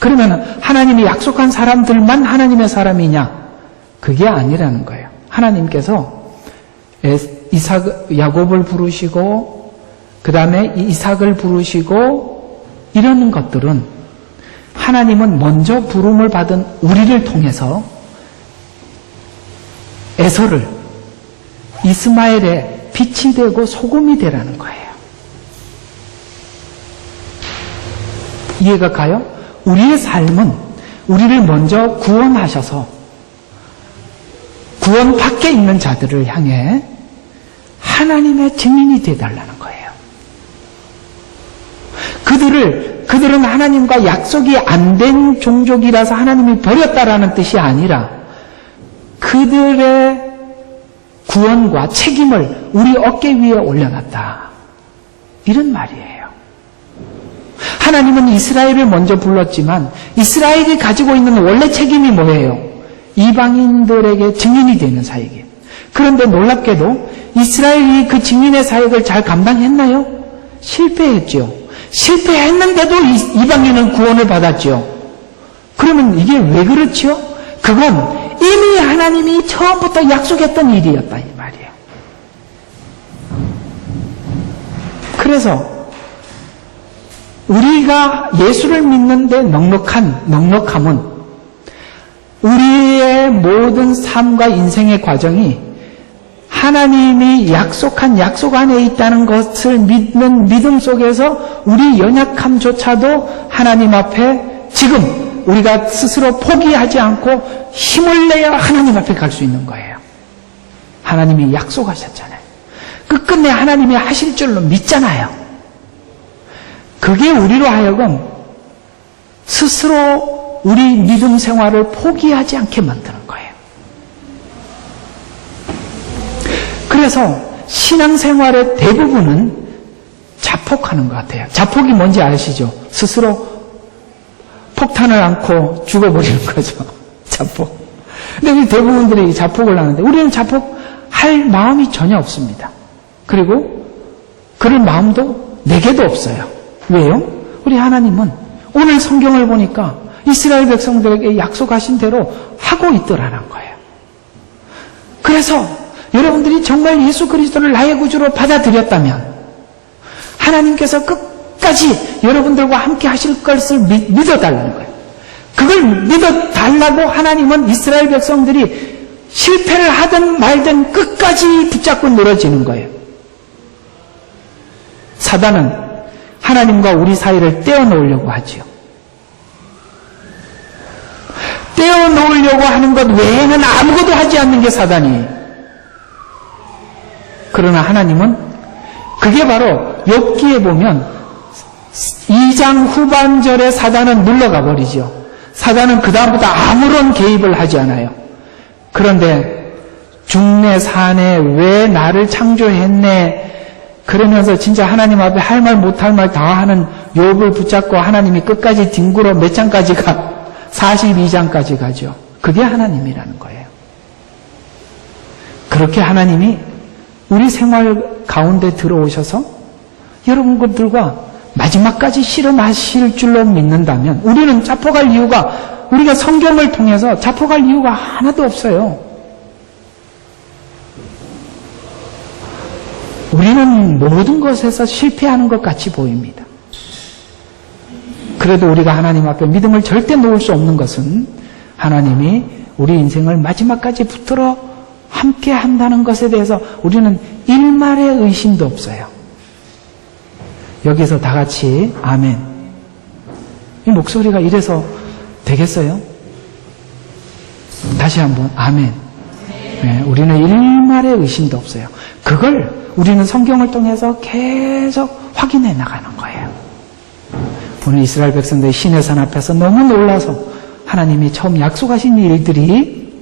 그러면 하나님이 약속한 사람들만 하나님의 사람이냐? 그게 아니라는 거예요. 하나님께서 야곱을 부르시고 그 다음에 이삭을 부르시고 이런 것들은 하나님은 먼저 부름을 받은 우리를 통해서 에서를 이스마엘의 빛이 되고 소금이 되라는 거예요. 이해가 가요? 우리의 삶은 우리를 먼저 구원하셔서 구원 밖에 있는 자들을 향해 하나님의 증인이 되어달라는 거예요. 그들은 하나님과 약속이 안 된 종족이라서 하나님이 버렸다라는 뜻이 아니라 그들의 구원과 책임을 우리 어깨 위에 올려놨다. 이런 말이에요. 하나님은 이스라엘을 먼저 불렀지만 이스라엘이 가지고 있는 원래 책임이 뭐예요? 이방인들에게 증인이 되는 사역이에요. 그런데 놀랍게도 이스라엘이 그 증인의 사역을 잘 감당했나요? 실패했죠. 실패했는데도 이방인은 구원을 받았죠. 그러면 이게 왜 그렇죠? 그건 이미 하나님이 처음부터 약속했던 일이었다 이 말이에요. 그래서 우리가 예수를 믿는데 넉넉함은 우리의 모든 삶과 인생의 과정이 하나님이 약속한 약속 안에 있다는 것을 믿는 믿음 속에서 우리 연약함조차도 하나님 앞에 지금 우리가 스스로 포기하지 않고 힘을 내야 하나님 앞에 갈 수 있는 거예요. 하나님이 약속하셨잖아요. 끝끝내 하나님이 하실 줄로 믿잖아요. 그게 우리로 하여금 스스로 우리 믿음 생활을 포기하지 않게 만드는 거예요. 그래서 신앙생활의 대부분은 자폭하는 것 같아요. 자폭이 뭔지 아시죠? 스스로 폭탄을 안고 죽어버리는 거죠. 자폭. 근데 우리 대부분들이 자폭을 하는데 우리는 자폭할 마음이 전혀 없습니다. 그리고 그럴 마음도 내게도 없어요. 왜요? 우리 하나님은 오늘 성경을 보니까 이스라엘 백성들에게 약속하신 대로 하고 있더라는 거예요. 그래서 여러분들이 정말 예수 그리스도를 나의 구주로 받아들였다면 하나님께서 끝까지 여러분들과 함께 하실 것을 믿어달라는 거예요. 그걸 믿어달라고 하나님은 이스라엘 백성들이 실패를 하든 말든 끝까지 붙잡고 늘어지는 거예요. 사단은 하나님과 우리 사이를 떼어놓으려고 하지요. 떼어놓으려고 하는 것 외에는 아무것도 하지 않는 게 사단이에요. 그러나 하나님은 그게 바로 욥기에 보면 2장 후반절에 사단은 물러가 버리죠. 사단은 그 다음부터 아무런 개입을 하지 않아요. 그런데 죽네 사네 왜 나를 창조했네 그러면서 진짜 하나님 앞에 할 말 못할 말 다 하는 욥을 붙잡고 하나님이 끝까지 뒹굴어 몇 장까지 가? 42장까지 가죠. 그게 하나님이라는 거예요. 그렇게 하나님이 우리 생활 가운데 들어오셔서 여러분들과 마지막까지 실험하실 줄로 믿는다면 우리는 자폭할 이유가 우리가 성경을 통해서 자폭할 이유가 하나도 없어요. 우리는 모든 것에서 실패하는 것 같이 보입니다. 그래도 우리가 하나님 앞에 믿음을 절대 놓을 수 없는 것은 하나님이 우리 인생을 마지막까지 붙들어 함께 한다는 것에 대해서 우리는 일말의 의심도 없어요. 여기서 다 같이 아멘. 이 목소리가 이래서 되겠어요? 다시 한번 아멘. 우리는 일말의 의심도 없어요. 그걸 우리는 성경을 통해서 계속 확인해 나가는 거예요. 오늘 이스라엘 백성들이 시내산 앞에서 너무 놀라서 하나님이 처음 약속하신 일들이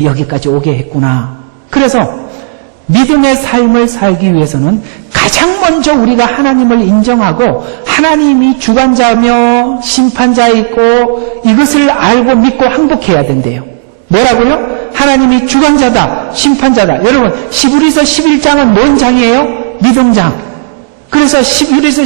여기까지 오게 했구나. 그래서 믿음의 삶을 살기 위해서는 가장 먼저 우리가 하나님을 인정하고 하나님이 주관자며 심판자이고 이것을 알고 믿고 항복해야 된대요. 뭐라고요? 하나님이 주관자다, 심판자다. 여러분, 히브리서 11장은 뭔 장이에요? 믿음장. 그래서 히브리서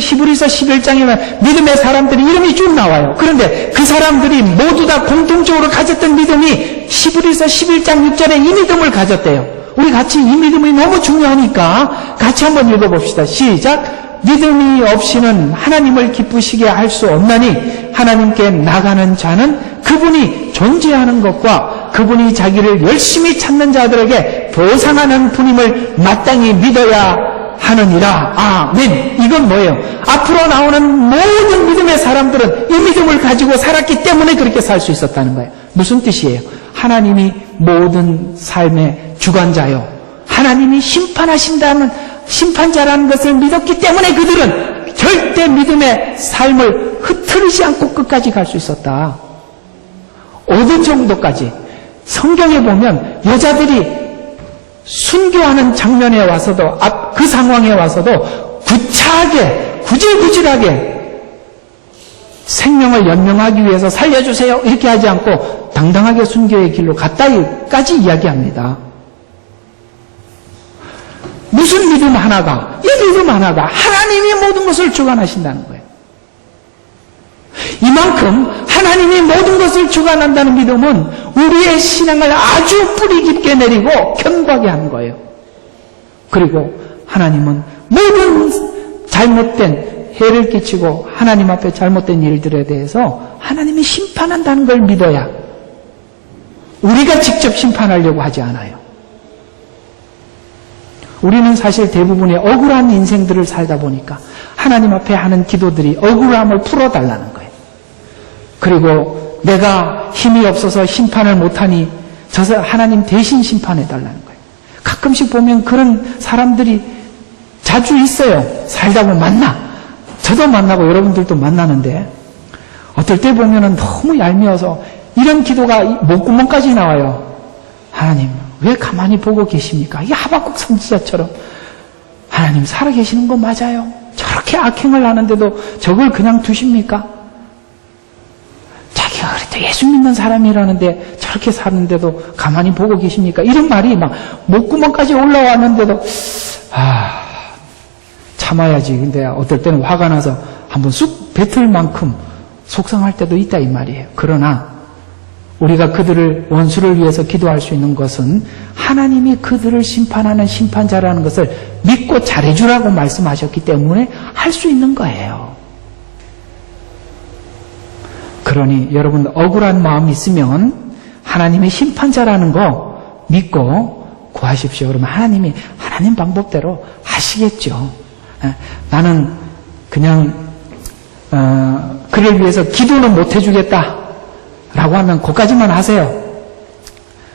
11장에는 믿음의 사람들이 이름이 쭉 나와요. 그런데 그 사람들이 모두 다 공통적으로 가졌던 믿음이 히브리서 11장 6절에 이 믿음을 가졌대요. 우리 같이 이 믿음이 너무 중요하니까 같이 한번 읽어봅시다. 시작. 믿음이 없이는 하나님을 기쁘시게 할 수 없나니 하나님께 나가는 자는 그분이 존재하는 것과 그분이 자기를 열심히 찾는 자들에게 보상하는 분임을 마땅히 믿어야 하느니라. 아멘. 이건 뭐예요? 앞으로 나오는 모든 믿음의 사람들은 이 믿음을 가지고 살았기 때문에 그렇게 살 수 있었다는 거예요. 무슨 뜻이에요? 하나님이 모든 삶의 주관자요, 하나님이 심판하신다는 심판자라는 것을 믿었기 때문에 그들은 절대 믿음의 삶을 흐트리지 않고 끝까지 갈 수 있었다. 어느 정도까지? 성경에 보면 여자들이 순교하는 장면에 와서도, 그 상황에 와서도 구차하게, 구질구질하게 생명을 연명하기 위해서 살려주세요 이렇게 하지 않고 당당하게 순교의 길로 갔다까지 이야기합니다. 무슨 믿음 하나가, 이 믿음 하나가 하나님이 모든 것을 주관하신다는 거예요. 이만큼 하나님이 모든 것을 주관한다는 믿음은 우리의 신앙을 아주 뿌리 깊게 내리고 견고하게 하는 거예요. 그리고 하나님은 모든 잘못된 해를 끼치고 하나님 앞에 잘못된 일들에 대해서 하나님이 심판한다는 걸 믿어야, 우리가 직접 심판하려고 하지 않아요. 우리는 사실 대부분의 억울한 인생들을 살다 보니까 하나님 앞에 하는 기도들이 억울함을 풀어달라는 거예요. 그리고 내가 힘이 없어서 심판을 못하니 저서 하나님 대신 심판해달라는 거예요. 가끔씩 보면 그런 사람들이 자주 있어요. 살다 보면 만나. 저도 만나고 여러분들도 만나는데 어떨 때 보면은 너무 얄미워서 이런 기도가 목구멍까지 나와요. 하나님, 왜 가만히 보고 계십니까? 이게 하박국 선지자처럼 하나님 살아계시는 거 맞아요? 저렇게 악행을 하는데도 저걸 그냥 두십니까? 자기가 그래도 예수 믿는 사람이라는데 저렇게 사는데도 가만히 보고 계십니까? 이런 말이 막 목구멍까지 올라왔는데도 참아야지. 근데 어떨 때는 화가 나서 한번 쑥 뱉을 만큼 속상할 때도 있다 이 말이에요. 그러나 우리가 그들을 원수를 위해서 기도할 수 있는 것은 하나님이 그들을 심판하는 심판자라는 것을 믿고 잘해주라고 말씀하셨기 때문에 할 수 있는 거예요. 그러니 여러분 억울한 마음이 있으면 하나님의 심판자라는 거 믿고 구하십시오. 그러면 하나님이 하나님 방법대로 하시겠죠. 나는 그냥 그를 위해서 기도는 못 해주겠다 라고 하면 그까지만 하세요.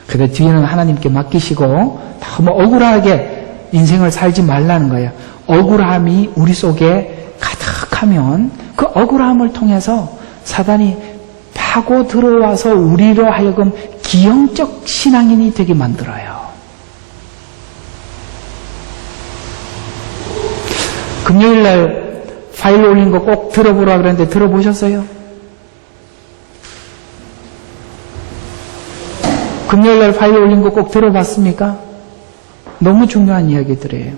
근데 뒤에는 하나님께 맡기시고 너무 억울하게 인생을 살지 말라는 거예요. 억울함이 우리 속에 가득하면 그 억울함을 통해서 사단이 파고 들어와서 우리로 하여금 기형적 신앙인이 되게 만들어요. 금요일날 파일 올린 거 꼭 들어보라 그랬는데 들어보셨어요? 금요일날 파일 올린 거 꼭 들어봤습니까? 너무 중요한 이야기들이에요.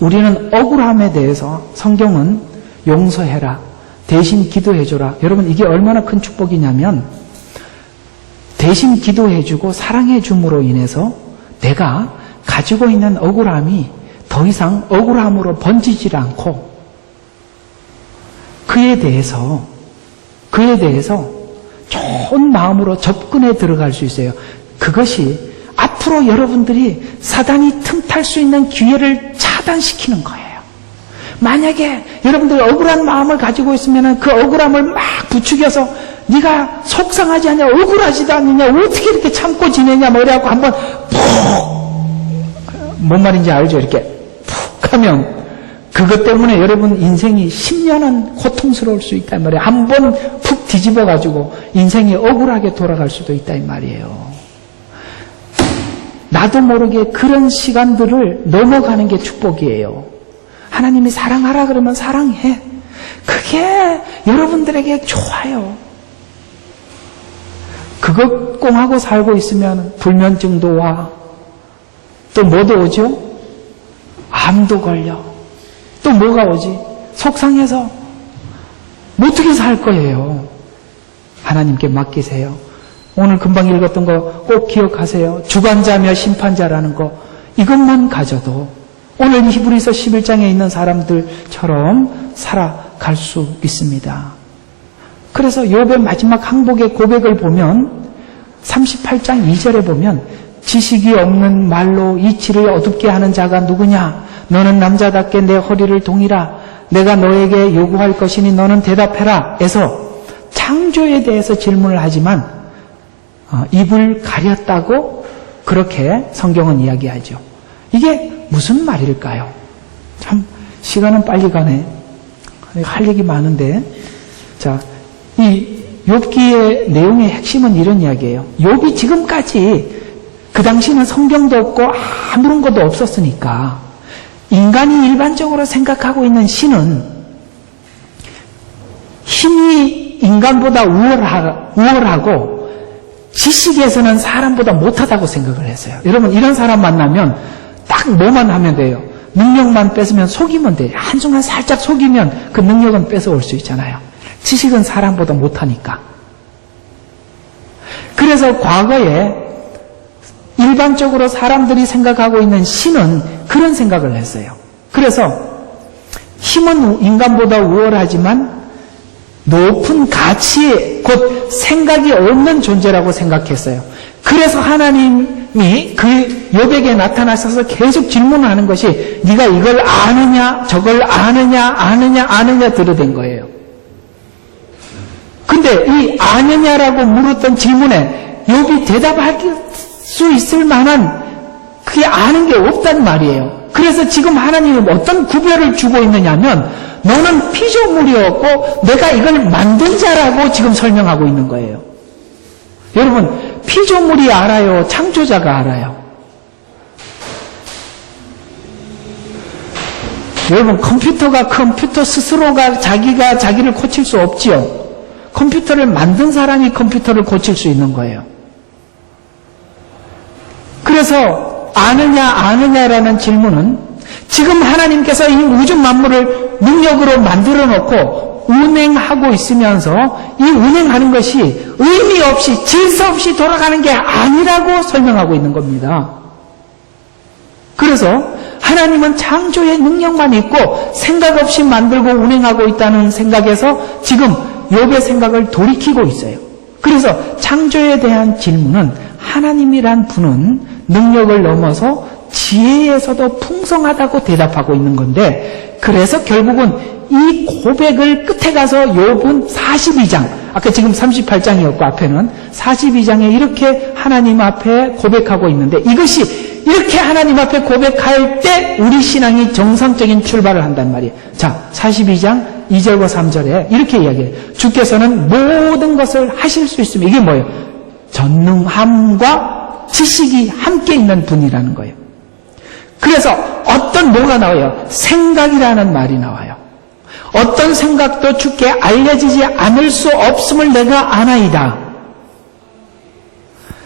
우리는 억울함에 대해서 성경은 용서해라, 대신 기도해줘라. 여러분 이게 얼마나 큰 축복이냐면 대신 기도해주고 사랑해줌으로 인해서 내가 가지고 있는 억울함이 더 이상 억울함으로 번지질 않고 그에 대해서 좋은 마음으로 접근해 들어갈 수 있어요. 그것이 앞으로 여러분들이 사단이 틈탈 수 있는 기회를 차단시키는 거예요. 만약에 여러분들이 억울한 마음을 가지고 있으면 그 억울함을 막 부추겨서 네가 속상하지 않냐, 억울하지도 않느냐, 어떻게 이렇게 참고 지내냐, 뭐 이래갖고 한번 뭔 말인지 알죠? 이렇게 푹 하면 그것 때문에 여러분 인생이 10년은 고통스러울 수 있단 말이에요. 한번 푹 뒤집어가지고 인생이 억울하게 돌아갈 수도 있다 이 말이에요. 나도 모르게 그런 시간들을 넘어가는 게 축복이에요. 하나님이 사랑하라 그러면 사랑해. 그게 여러분들에게 좋아요. 그것 꽁하고 살고 있으면 불면증도 와. 또 뭐도 오죠? 암도 걸려. 또 뭐가 오지? 속상해서 어떻게 살 거예요? 하나님께 맡기세요. 오늘 금방 읽었던 거 꼭 기억하세요. 주관자며 심판자라는 거 이것만 가져도 오늘 히브리서 11장에 있는 사람들처럼 살아갈 수 있습니다. 그래서 욥의 마지막 항복의 고백을 보면 38장 2절에 보면 지식이 없는 말로 이치를 어둡게 하는 자가 누구냐? 너는 남자답게 내 허리를 동이라. 내가 너에게 요구할 것이니 너는 대답해라. 에서 창조에 대해서 질문을 하지만 입을 가렸다고 그렇게 성경은 이야기하죠. 이게 무슨 말일까요? 참 시간은 빨리 가네. 할 얘기 많은데 자, 이 욥기의 내용의 핵심은 이런 이야기예요. 욥이 지금까지 그 당시는 성경도 없고 아무런 것도 없었으니까 인간이 일반적으로 생각하고 있는 신은 힘이 인간보다 우월하고 지식에서는 사람보다 못하다고 생각을 했어요. 여러분 이런 사람 만나면 딱 뭐만 하면 돼요. 능력만 뺏으면 속이면 돼요. 한순간 살짝 속이면 그 능력은 뺏어올 수 있잖아요. 지식은 사람보다 못하니까. 그래서 과거에 일반적으로 사람들이 생각하고 있는 신은 그런 생각을 했어요. 그래서 힘은 인간보다 우월하지만 높은 가치, 곧 생각이 없는 존재라고 생각했어요. 그래서 하나님이 그 욥에게 나타나셔서 계속 질문하는 것이 네가 이걸 아느냐, 저걸 아느냐 들어댄 거예요. 근데 이 아느냐라고 물었던 질문에 욥이 대답할 수 있을 만한 그게 아는 게 없단 말이에요. 그래서 지금 하나님은 어떤 구별을 주고 있느냐면 너는 피조물이었고 내가 이걸 만든 자라고 지금 설명하고 있는 거예요. 여러분 피조물이 알아요? 창조자가 알아요? 여러분 컴퓨터 스스로가 자기가 자기를 고칠 수 없지요. 컴퓨터를 만든 사람이 컴퓨터를 고칠 수 있는 거예요. 그래서 아느냐라는 질문은 지금 하나님께서 이 우주 만물을 능력으로 만들어 놓고 운행하고 있으면서 이 운행하는 것이 의미 없이 질서 없이 돌아가는 게 아니라고 설명하고 있는 겁니다. 그래서 하나님은 창조의 능력만 있고 생각 없이 만들고 운행하고 있다는 생각에서 지금 욥의 생각을 돌이키고 있어요. 그래서 창조에 대한 질문은 하나님이란 분은 능력을 넘어서 지혜에서도 풍성하다고 대답하고 있는 건데 그래서 결국은 이 고백을 끝에 가서 욥은 42장 아까 지금 38장이었고 앞에는 42장에 이렇게 하나님 앞에 고백하고 있는데 이것이 이렇게 하나님 앞에 고백할 때 우리 신앙이 정상적인 출발을 한단 말이에요. 자, 42장 2절과 3절에 이렇게 이야기해요. 주께서는 모든 것을 하실 수 있으면 이게 뭐예요? 전능함과 지식이 함께 있는 분이라는 거예요. 그래서 어떤 뭐가 나와요? 생각이라는 말이 나와요. 어떤 생각도 주께 알려지지 않을 수 없음을 내가 아나이다.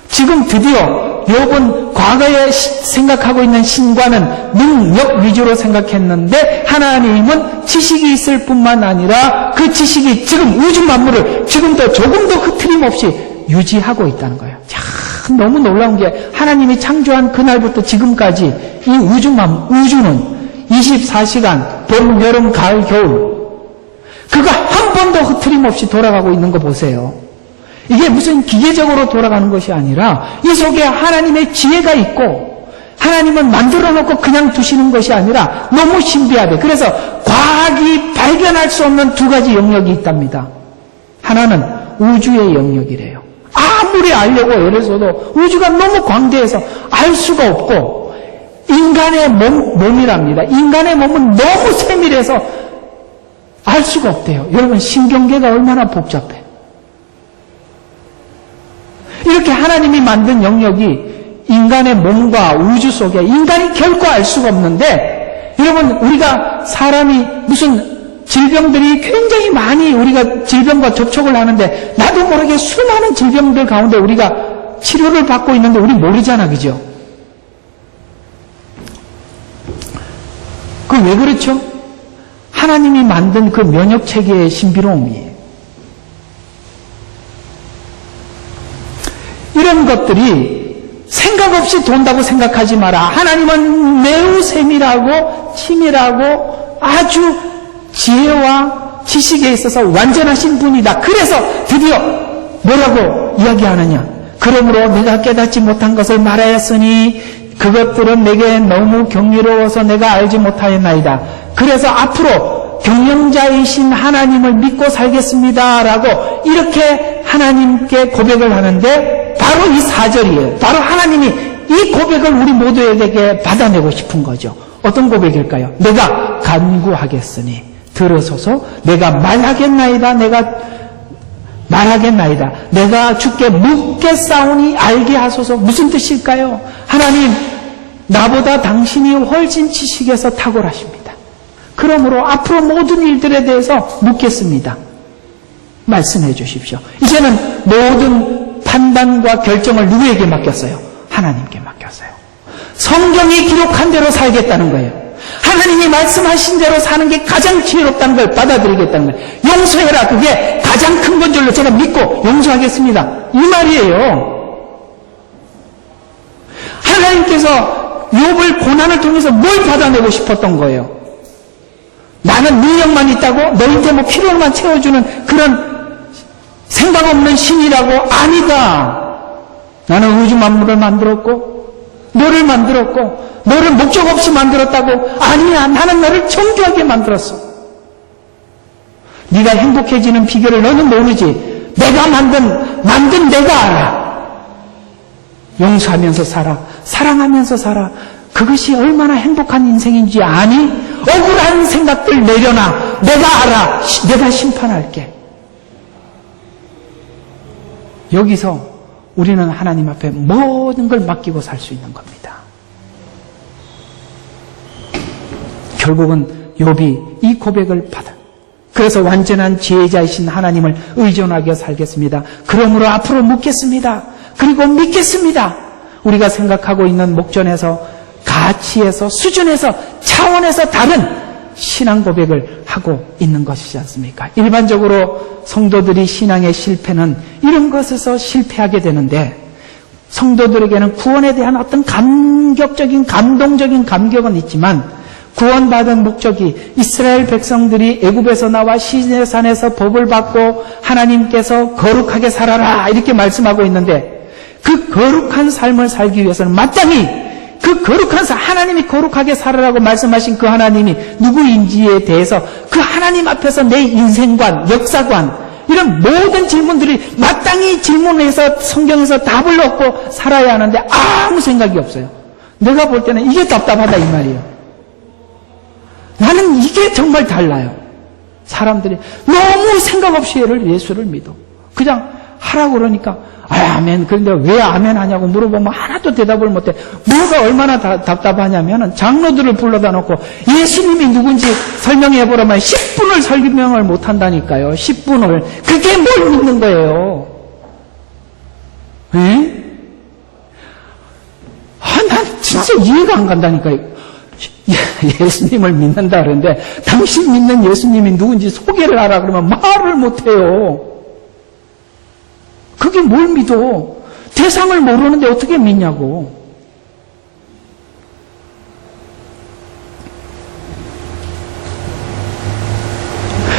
지금 드디어 욥은 과거에 생각하고 있는 신과는 능력 위주로 생각했는데 하나님은 지식이 있을 뿐만 아니라 그 지식이 지금 우주 만물을 지금도 조금도 흐트림 없이 유지하고 있다는 거예요. 참 너무 놀라운 게 하나님이 창조한 그날부터 지금까지 이 우주는 24시간 봄, 여름, 가을, 겨울 그거 한 번도 흐트림 없이 돌아가고 있는 거 보세요. 이게 무슨 기계적으로 돌아가는 것이 아니라 이 속에 하나님의 지혜가 있고 하나님은 만들어 놓고 그냥 두시는 것이 아니라 너무 신비하대. 그래서 과학이 발견할 수 없는 두 가지 영역이 있답니다. 하나는 우주의 영역이래요. 아무리 알려고 애를 써도 우주가 너무 광대해서 알 수가 없고, 인간의 몸이랍니다. 인간의 몸은 너무 세밀해서 알 수가 없대요. 여러분, 신경계가 얼마나 복잡해. 이렇게 하나님이 만든 영역이 인간의 몸과 우주 속에 인간이 결코 알 수가 없는데, 여러분, 우리가 사람이 무슨 질병들이 굉장히 많이 우리가 질병과 접촉을 하는데, 나도 모르게 수많은 질병들 가운데 우리가 치료를 받고 있는데 우리 모르잖아, 그죠? 그 왜 그렇죠? 하나님이 만든 그 면역체계의 신비로움이에요. 이런 것들이 생각 없이 돈다고 생각하지 마라. 하나님은 매우 세밀하고 치밀하고 아주 지혜와 지식에 있어서 완전하신 분이다. 그래서 드디어 뭐라고 이야기하느냐? 그러므로 내가 깨닫지 못한 것을 말하였으니 그것들은 내게 너무 경이로워서 내가 알지 못하였나이다. 그래서 앞으로 경영자이신 하나님을 믿고 살겠습니다. 라고 이렇게 하나님께 고백을 하는데, 바로 이 4절이에요. 바로 하나님이 이 고백을 우리 모두에게 받아내고 싶은 거죠. 어떤 고백일까요? 내가 간구하겠으니 들으소서. 내가 말하겠나이다. 내가 말하겠나이다. 내가 주께 묻겠사오니 알게 하소서. 무슨 뜻일까요? 하나님, 나보다 당신이 훨씬 지식에서 탁월하십니다. 그러므로 앞으로 모든 일들에 대해서 묻겠습니다. 말씀해 주십시오. 이제는 모든 판단과 결정을 누구에게 맡겼어요? 하나님께 맡겼어요. 성경이 기록한 대로 살겠다는 거예요. 하나님이 말씀하신 대로 사는 게 가장 지혜롭다는 걸 받아들이겠다는 거예요. 용서해라. 그게 가장 큰 건 줄로 제가 믿고 용서하겠습니다. 이 말이에요. 하나님께서 욥을 고난을 통해서 뭘 받아내고 싶었던 거예요? 나는 능력만 있다고 너희한테 뭐 필요만 채워주는 그런 생각 없는 신이라고? 아니다. 나는 우주 만물을 만들었고 너를 만들었고 너를 목적 없이 만들었다고? 아니야. 나는 너를 정교하게 만들었어. 네가 행복해지는 비결을 너는 모르지. 내가 만든 내가 알아. 용서하면서 살아. 사랑하면서 살아. 그것이 얼마나 행복한 인생인지 아니? 억울한 생각들 내려놔. 내가 알아. 내가 심판할게. 여기서 우리는 하나님 앞에 모든 걸 맡기고 살 수 있는 겁니다. 결국은 욥이 이 고백을 받아. 그래서 완전한 지혜자이신 하나님을 의존하게 살겠습니다. 그러므로 앞으로 묻겠습니다. 그리고 믿겠습니다. 우리가 생각하고 있는 목전에서, 가치에서, 수준에서, 차원에서 다른 신앙 고백을 하고 있는 것이지 않습니까? 일반적으로 성도들이 신앙의 실패는 이런 것에서 실패하게 되는데, 성도들에게는 구원에 대한 어떤 감격적인, 감동적인 감격은 있지만, 구원받은 목적이 이스라엘 백성들이 애굽에서 나와 시내산에서 법을 받고 하나님께서 거룩하게 살아라 이렇게 말씀하고 있는데, 그 거룩한 삶을 살기 위해서는 마땅히 그 거룩한 삶, 하나님이 거룩하게 살아라고 말씀하신 그 하나님이 누구인지에 대해서 그 하나님 앞에서 내 인생관, 역사관, 이런 모든 질문들이 마땅히 질문해서 성경에서 답을 얻고 살아야 하는데 아무 생각이 없어요. 내가 볼 때는 이게 답답하다 이 말이에요. 나는 이게 정말 달라요. 사람들이 너무 생각 없이 예수를 믿어. 그냥 하라고 그러니까 아멘. 그런데 왜 아멘 하냐고 물어보면 하나도 대답을 못해. 뭐가 얼마나 답답하냐면 장로들을 불러다 놓고 예수님이 누군지 설명해보라면 10분을 설명을 못한다니까요. 10분을. 그게 뭘 믿는 거예요. 에? 난 진짜 이해가 안 간다니까요. 예수님을 믿는다 그러는데 당신 믿는 예수님이 누군지 소개를 하라 그러면 말을 못해요. 그게 뭘 믿어? 대상을 모르는데 어떻게 믿냐고.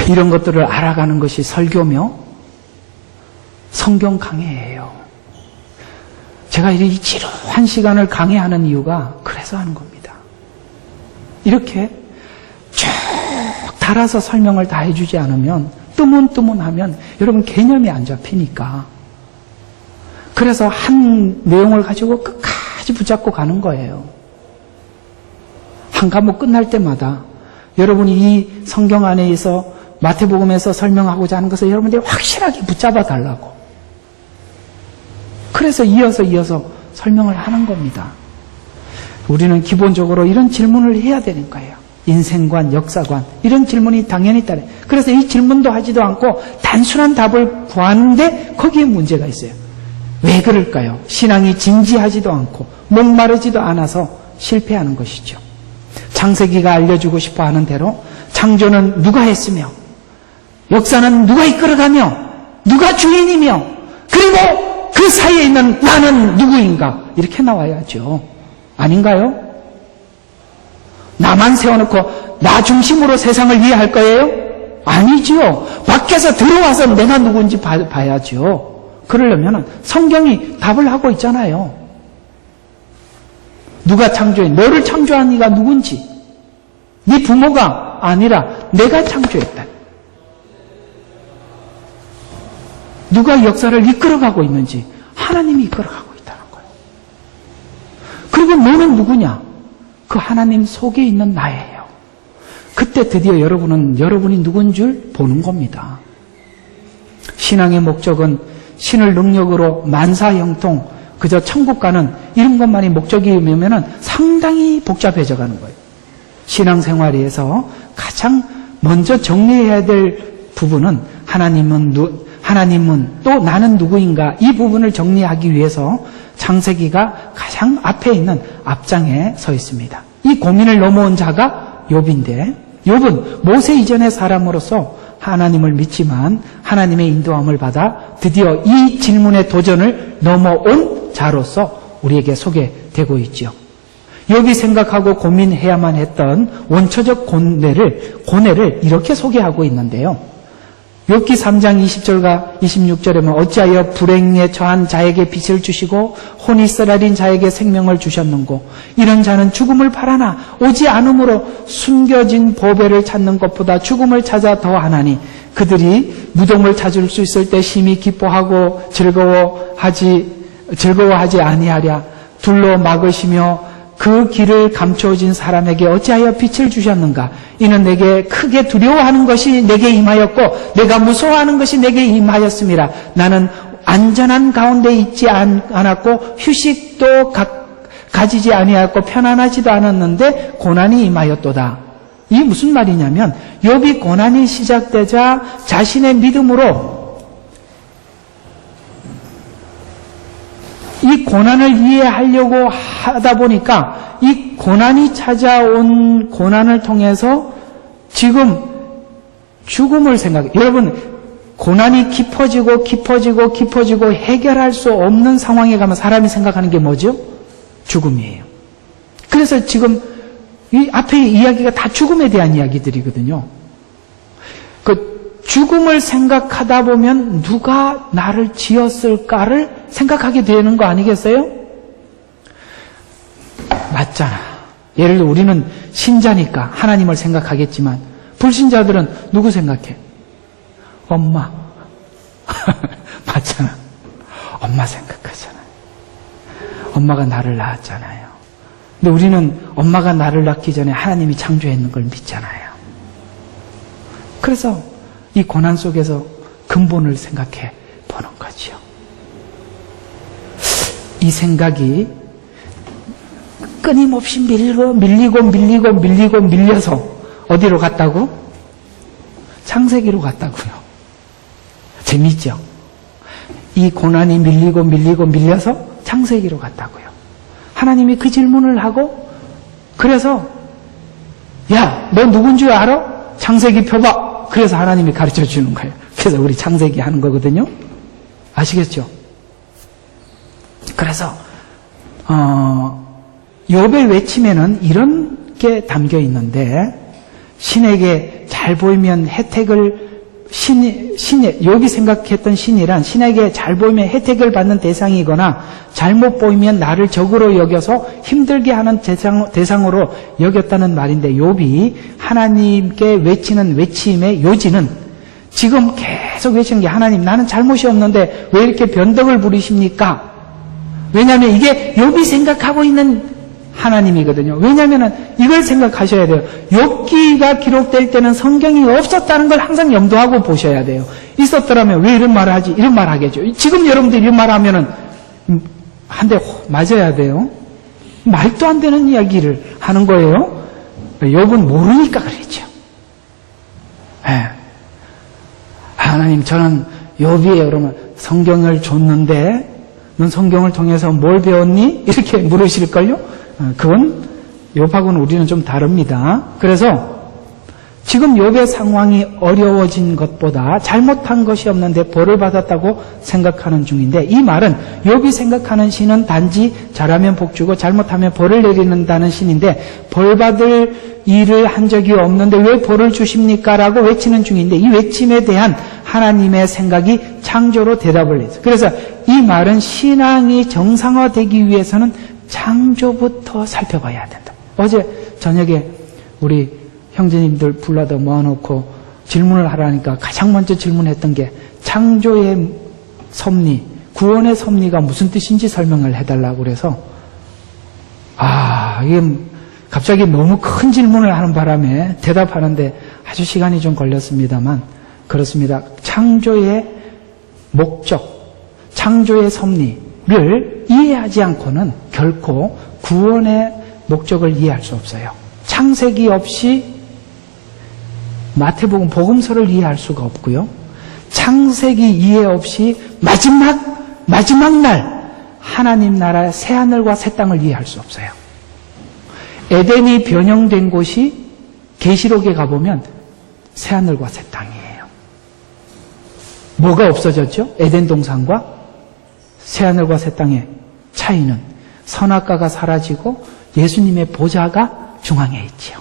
이런 것들을 알아가는 것이 설교며 성경 강해예요. 제가 이 지루한 시간을 강해하는 이유가 그래서 하는 겁니다. 이렇게 쭉 달아서 설명을 다 해주지 않으면 뜨문뜨문하면 여러분 개념이 안 잡히니까. 그래서 한 내용을 가지고 끝까지 붙잡고 가는 거예요. 한 과목 끝날 때마다 여러분이 이 성경 안에서 마태복음에서 설명하고자 하는 것을 여러분들이 확실하게 붙잡아 달라고. 그래서 이어서 설명을 하는 겁니다. 우리는 기본적으로 이런 질문을 해야 되는 거예요. 인생관, 역사관, 이런 질문이 당연히 따라요. 그래서 이 질문도 하지도 않고 단순한 답을 구하는데 거기에 문제가 있어요. 왜 그럴까요? 신앙이 진지하지도 않고 목마르지도 않아서 실패하는 것이죠. 창세기가 알려주고 싶어 하는 대로 창조는 누가 했으며 역사는 누가 이끌어가며 누가 주인이며 그리고 그 사이에 있는 나는 누구인가 이렇게 나와야죠. 아닌가요? 나만 세워놓고 나 중심으로 세상을 이해할 거예요? 아니죠. 밖에서 들어와서 내가 누군지 봐야죠. 그러려면 성경이 답을 하고 있잖아요. 누가 창조해? 너를 창조한 이가 누군지. 네 부모가 아니라 내가 창조했다. 누가 역사를 이끌어가고 있는지 하나님이 이끌어가고 있다는 거예요. 그리고 너는 누구냐? 그 하나님 속에 있는 나예요. 그때 드디어 여러분은 여러분이 누군 줄 보는 겁니다. 신앙의 목적은 신을 능력으로 만사형통 그저 천국 가는 이런 것만이 목적이면 상당히 복잡해져 가는 거예요. 신앙생활에서 가장 먼저 정리해야 될 부분은 하나님은 또 나는 누구인가 이 부분을 정리하기 위해서 창세기가 가장 앞에 있는 앞장에 서 있습니다. 이 고민을 넘어온 자가 욥인데 욥은 모세 이전의 사람으로서 하나님을 믿지만 하나님의 인도함을 받아 드디어 이 질문의 도전을 넘어온 자로서 우리에게 소개되고 있죠. 욥이 생각하고 고민해야만 했던 원초적 고뇌를 이렇게 소개하고 있는데요. 욥기 3장 20절과 26절에 보면 어찌하여 불행에 처한 자에게 빛을 주시고 혼이 쓰라린 자에게 생명을 주셨는고 이런 자는 죽음을 바라나 오지 않으므로 숨겨진 보배를 찾는 것보다 죽음을 찾아 더하나니 그들이 무덤을 찾을 수 있을 때 심히 기뻐하고 즐거워하지 아니하랴. 둘로 막으시며 그 길을 감춰진 사람에게 어찌하여 빛을 주셨는가? 이는 내게 크게 두려워하는 것이 내게 임하였고 내가 무서워하는 것이 내게 임하였음이라. 나는 안전한 가운데 있지 않았고 휴식도 가지지 아니하였고 편안하지도 않았는데 고난이 임하였도다. 이게 무슨 말이냐면 욥이 고난이 시작되자 자신의 믿음으로 이 고난을 이해하려고 하다 보니까 이 고난이 찾아온 고난을 통해서 지금 죽음을 생각해요. 여러분 고난이 깊어지고 해결할 수 없는 상황에 가면 사람이 생각하는 게 뭐죠? 죽음이에요. 그래서 지금 이 앞에 이야기가 다 죽음에 대한 이야기들이거든요. 그 죽음을 생각하다 보면 누가 나를 지었을까를 생각하게 되는 거 아니겠어요? 맞잖아. 예를 들어 우리는 신자니까 하나님을 생각하겠지만 불신자들은 누구 생각해? 엄마. 맞잖아. 엄마 생각하잖아요. 엄마가 나를 낳았잖아요. 근데 우리는 엄마가 나를 낳기 전에 하나님이 창조했는 걸 믿잖아요. 그래서 이 고난 속에서 근본을 생각해 보는 거지요. 이 생각이 끊임없이 밀려서 어디로 갔다고? 창세기로 갔다고요. 재밌죠? 이 고난이 밀려서 창세기로 갔다고요. 하나님이 그 질문을 하고 그래서 야, 너 누군 줄 알아? 창세기 펴봐. 그래서 하나님이 가르쳐 주는 거예요. 그래서 우리 창세기 하는 거거든요. 아시겠죠? 그래서 욥의 외침에는 이런 게 담겨 있는데 신에게 잘 보이면 혜택을 욥이 생각했던 신이란 신에게 잘 보이면 혜택을 받는 대상이거나 잘못 보이면 나를 적으로 여겨서 힘들게 하는 대상으로 여겼다는 말인데 욥이 하나님께 외치는 외침의 요지는 지금 계속 외치는 게 하나님 나는 잘못이 없는데 왜 이렇게 변덕을 부리십니까? 왜냐하면 이게 욥이 생각하고 있는 하나님이거든요. 왜냐하면 이걸 생각하셔야 돼요. 욥기가 기록될 때는 성경이 없었다는 걸 항상 염두하고 보셔야 돼요. 있었더라면 왜 이런 말을 하지? 이런 말 하겠죠. 지금 여러분들이 이런 말 하면은 한 대 맞아야 돼요. 말도 안 되는 이야기를 하는 거예요. 욥은 모르니까 그랬죠. 네. 하나님 저는 욥이에요. 그러면 성경을 줬는데 넌 성경을 통해서 뭘 배웠니? 이렇게 물으실걸요? 그건 욥하고는 우리는 좀 다릅니다. 그래서 지금 욥의 상황이 어려워진 것보다 잘못한 것이 없는데 벌을 받았다고 생각하는 중인데 이 말은 욥이 생각하는 신은 단지 잘하면 복 주고 잘못하면 벌을 내리는다는 신인데 벌 받을 일을 한 적이 없는데 왜 벌을 주십니까? 라고 외치는 중인데 이 외침에 대한 하나님의 생각이 창조로 대답을 했어요. 그래서 이 말은 신앙이 정상화되기 위해서는 창조부터 살펴봐야 된다. 어제 저녁에 우리 형제님들 불러다 모아놓고 질문을 하라니까 가장 먼저 질문했던 게 창조의 섭리, 구원의 섭리가 무슨 뜻인지 설명을 해달라고 그래서 이게 갑자기 너무 큰 질문을 하는 바람에 대답하는데 아주 시간이 좀 걸렸습니다만 그렇습니다. 창조의 목적, 창조의 섭리를 이해하지 않고는 결코 구원의 목적을 이해할 수 없어요. 창세기 없이 마태복음 복음서를 이해할 수가 없고요. 창세기 이해 없이 마지막 날 하나님 나라 새 하늘과 새 땅을 이해할 수 없어요. 에덴이 변형된 곳이 계시록에 가보면 새 하늘과 새 땅이에요. 뭐가 없어졌죠? 에덴 동산과 새 하늘과 새 땅의 차이는 선악과가 사라지고 예수님의 보좌가 중앙에 있지요.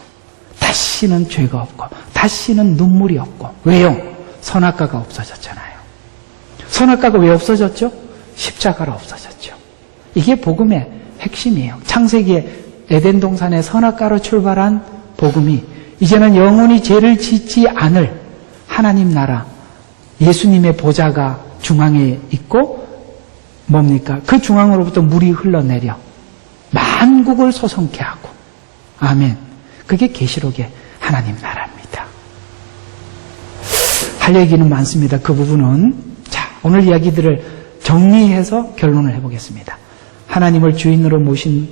다시는 죄가 없고 다시는 눈물이 없고 왜요? 선악과가 없어졌잖아요. 선악과가 왜 없어졌죠? 십자가로 없어졌죠. 이게 복음의 핵심이에요. 창세기에 에덴 동산의 선악과로 출발한 복음이 이제는 영원히 죄를 짓지 않을 하나님 나라 예수님의 보좌가 중앙에 있고 뭡니까? 그 중앙으로부터 물이 흘러내려 만국을 소성케 하고 아멘. 그게 계시록의 하나님 나라입니다. 할 얘기는 많습니다. 그 부분은 자 오늘 이야기들을 정리해서 결론을 해보겠습니다. 하나님을 주인으로 모신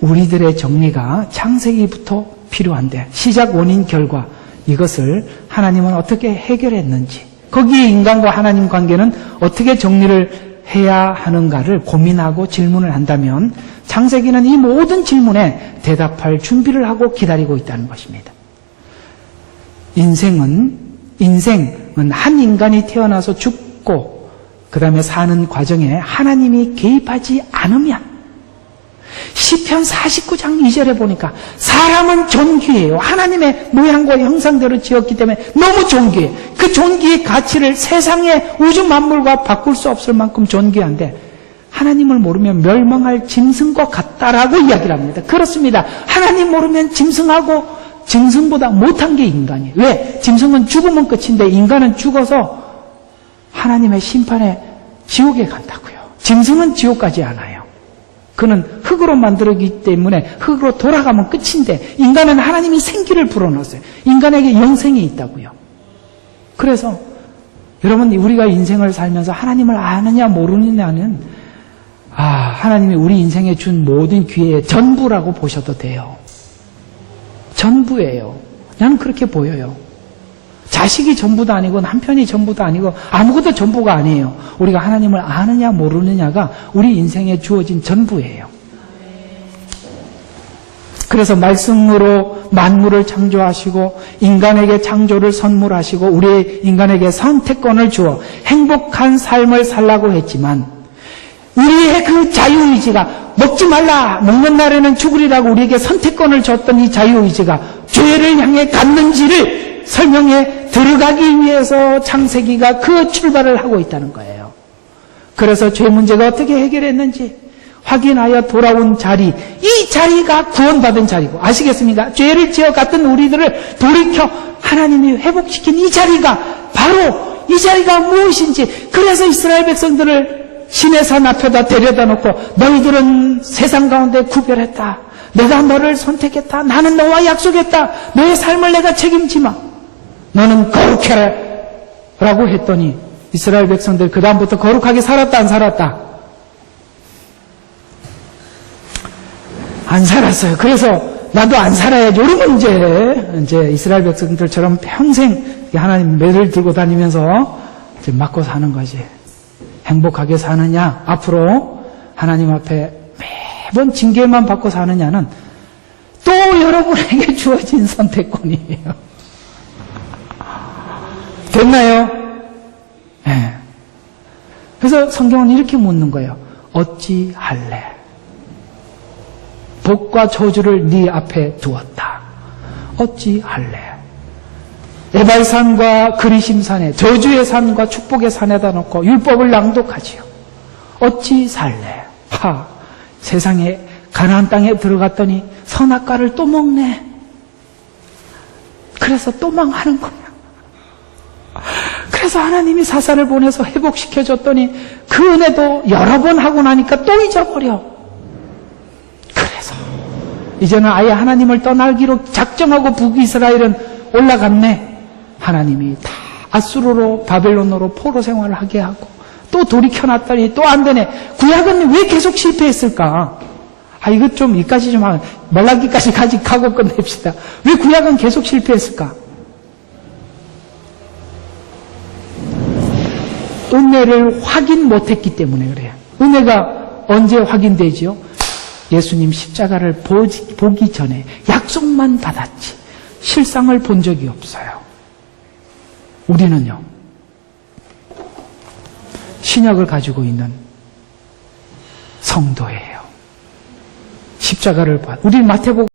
우리들의 정리가 창세기부터 필요한데 시작 원인 결과 이것을 하나님은 어떻게 해결했는지 거기에 인간과 하나님 관계는 어떻게 정리를 해야 하는가를 고민하고 질문을 한다면 창세기는 이 모든 질문에 대답할 준비를 하고 기다리고 있다는 것입니다. 인생은 한 인간이 태어나서 죽고 그 다음에 사는 과정에 하나님이 개입하지 않으면 시편 49장 2절에 보니까 사람은 존귀해요. 하나님의 모양과 형상대로 지었기 때문에 너무 존귀해. 그 존귀의 가치를 세상의 우주 만물과 바꿀 수 없을 만큼 존귀한데 하나님을 모르면 멸망할 짐승과 같다라고 이야기를 합니다. 그렇습니다. 하나님 모르면 짐승하고 짐승보다 못한 게 인간이에요. 왜? 짐승은 죽으면 끝인데 인간은 죽어서 하나님의 심판에 지옥에 간다고요. 짐승은 지옥 가지 않아요. 그는 흑으로 만들었기 때문에 흑으로 돌아가면 끝인데 인간은 하나님이 생기를 불어넣었어요. 인간에게 영생이 있다고요. 그래서 여러분 우리가 인생을 살면서 하나님을 아느냐 모르느냐는 하나님이 우리 인생에 준 모든 기회의 전부라고 보셔도 돼요. 전부예요. 나는 그렇게 보여요. 자식이 전부도 아니고 남편이 전부도 아니고 아무것도 전부가 아니에요. 우리가 하나님을 아느냐 모르느냐가 우리 인생에 주어진 전부예요. 그래서 말씀으로 만물을 창조하시고 인간에게 창조를 선물하시고 우리 인간에게 선택권을 주어 행복한 삶을 살라고 했지만 우리의 그 자유의지가 먹지 말라 먹는 날에는 죽으리라고 우리에게 선택권을 줬던 이 자유의지가 죄를 향해 갔는지를 설명에 들어가기 위해서 창세기가 그 출발을 하고 있다는 거예요. 그래서 죄 문제가 어떻게 해결했는지 확인하여 돌아온 자리, 이 자리가 구원받은 자리고, 아시겠습니까? 죄를 지어갔던 우리들을 돌이켜 하나님이 회복시킨 이 자리가 바로 이 자리가 무엇인지, 그래서 이스라엘 백성들을 시내산 앞에다 데려다 놓고 너희들은 세상 가운데 구별했다. 내가 너를 선택했다. 나는 너와 약속했다. 너의 삶을 내가 책임지마. 너는 거룩해라. 라고 했더니 이스라엘 백성들 그 다음부터 거룩하게 살았다, 안 살았다? 안 살았어요. 그래서 나도 안 살아야지. 이러면 이제 이스라엘 백성들처럼 평생 하나님 매를 들고 다니면서 이제 맞고 사는 거지. 행복하게 사느냐, 앞으로 하나님 앞에 매번 징계만 받고 사느냐는 또 여러분에게 주어진 선택권이에요. 됐나요? 네. 그래서 성경은 이렇게 묻는 거예요. 어찌 할래? 복과 저주를 네 앞에 두었다. 어찌 할래? 에바의 산과 그리심 산에, 저주의 산과 축복의 산에다 놓고 율법을 낭독하지요. 어찌 살래? 세상에 가나안 땅에 들어갔더니 선악과를 또 먹네. 그래서 또 망하는 거야. 그래서 하나님이 사사를 보내서 회복시켜줬더니 그 은혜도 여러 번 하고 나니까 또 잊어버려. 그래서 이제는 아예 하나님을 떠나기로 작정하고 북이스라엘은 올라갔네. 하나님이 다 아수르로 바벨론으로 포로 생활을 하게 하고 또 돌이켜놨더니 또 안 되네. 구약은 왜 계속 실패했을까? 이거 좀 이까지 좀 하면 말라기까지 가고 끝냅시다. 왜 구약은 계속 실패했을까? 은혜를 확인 못했기 때문에 그래요. 은혜가 언제 확인되지요? 예수님 십자가를 보기 전에 약속만 받았지 실상을 본 적이 없어요. 우리는요, 신약을 가지고 있는 성도예요. 십자가를 우리 마태복음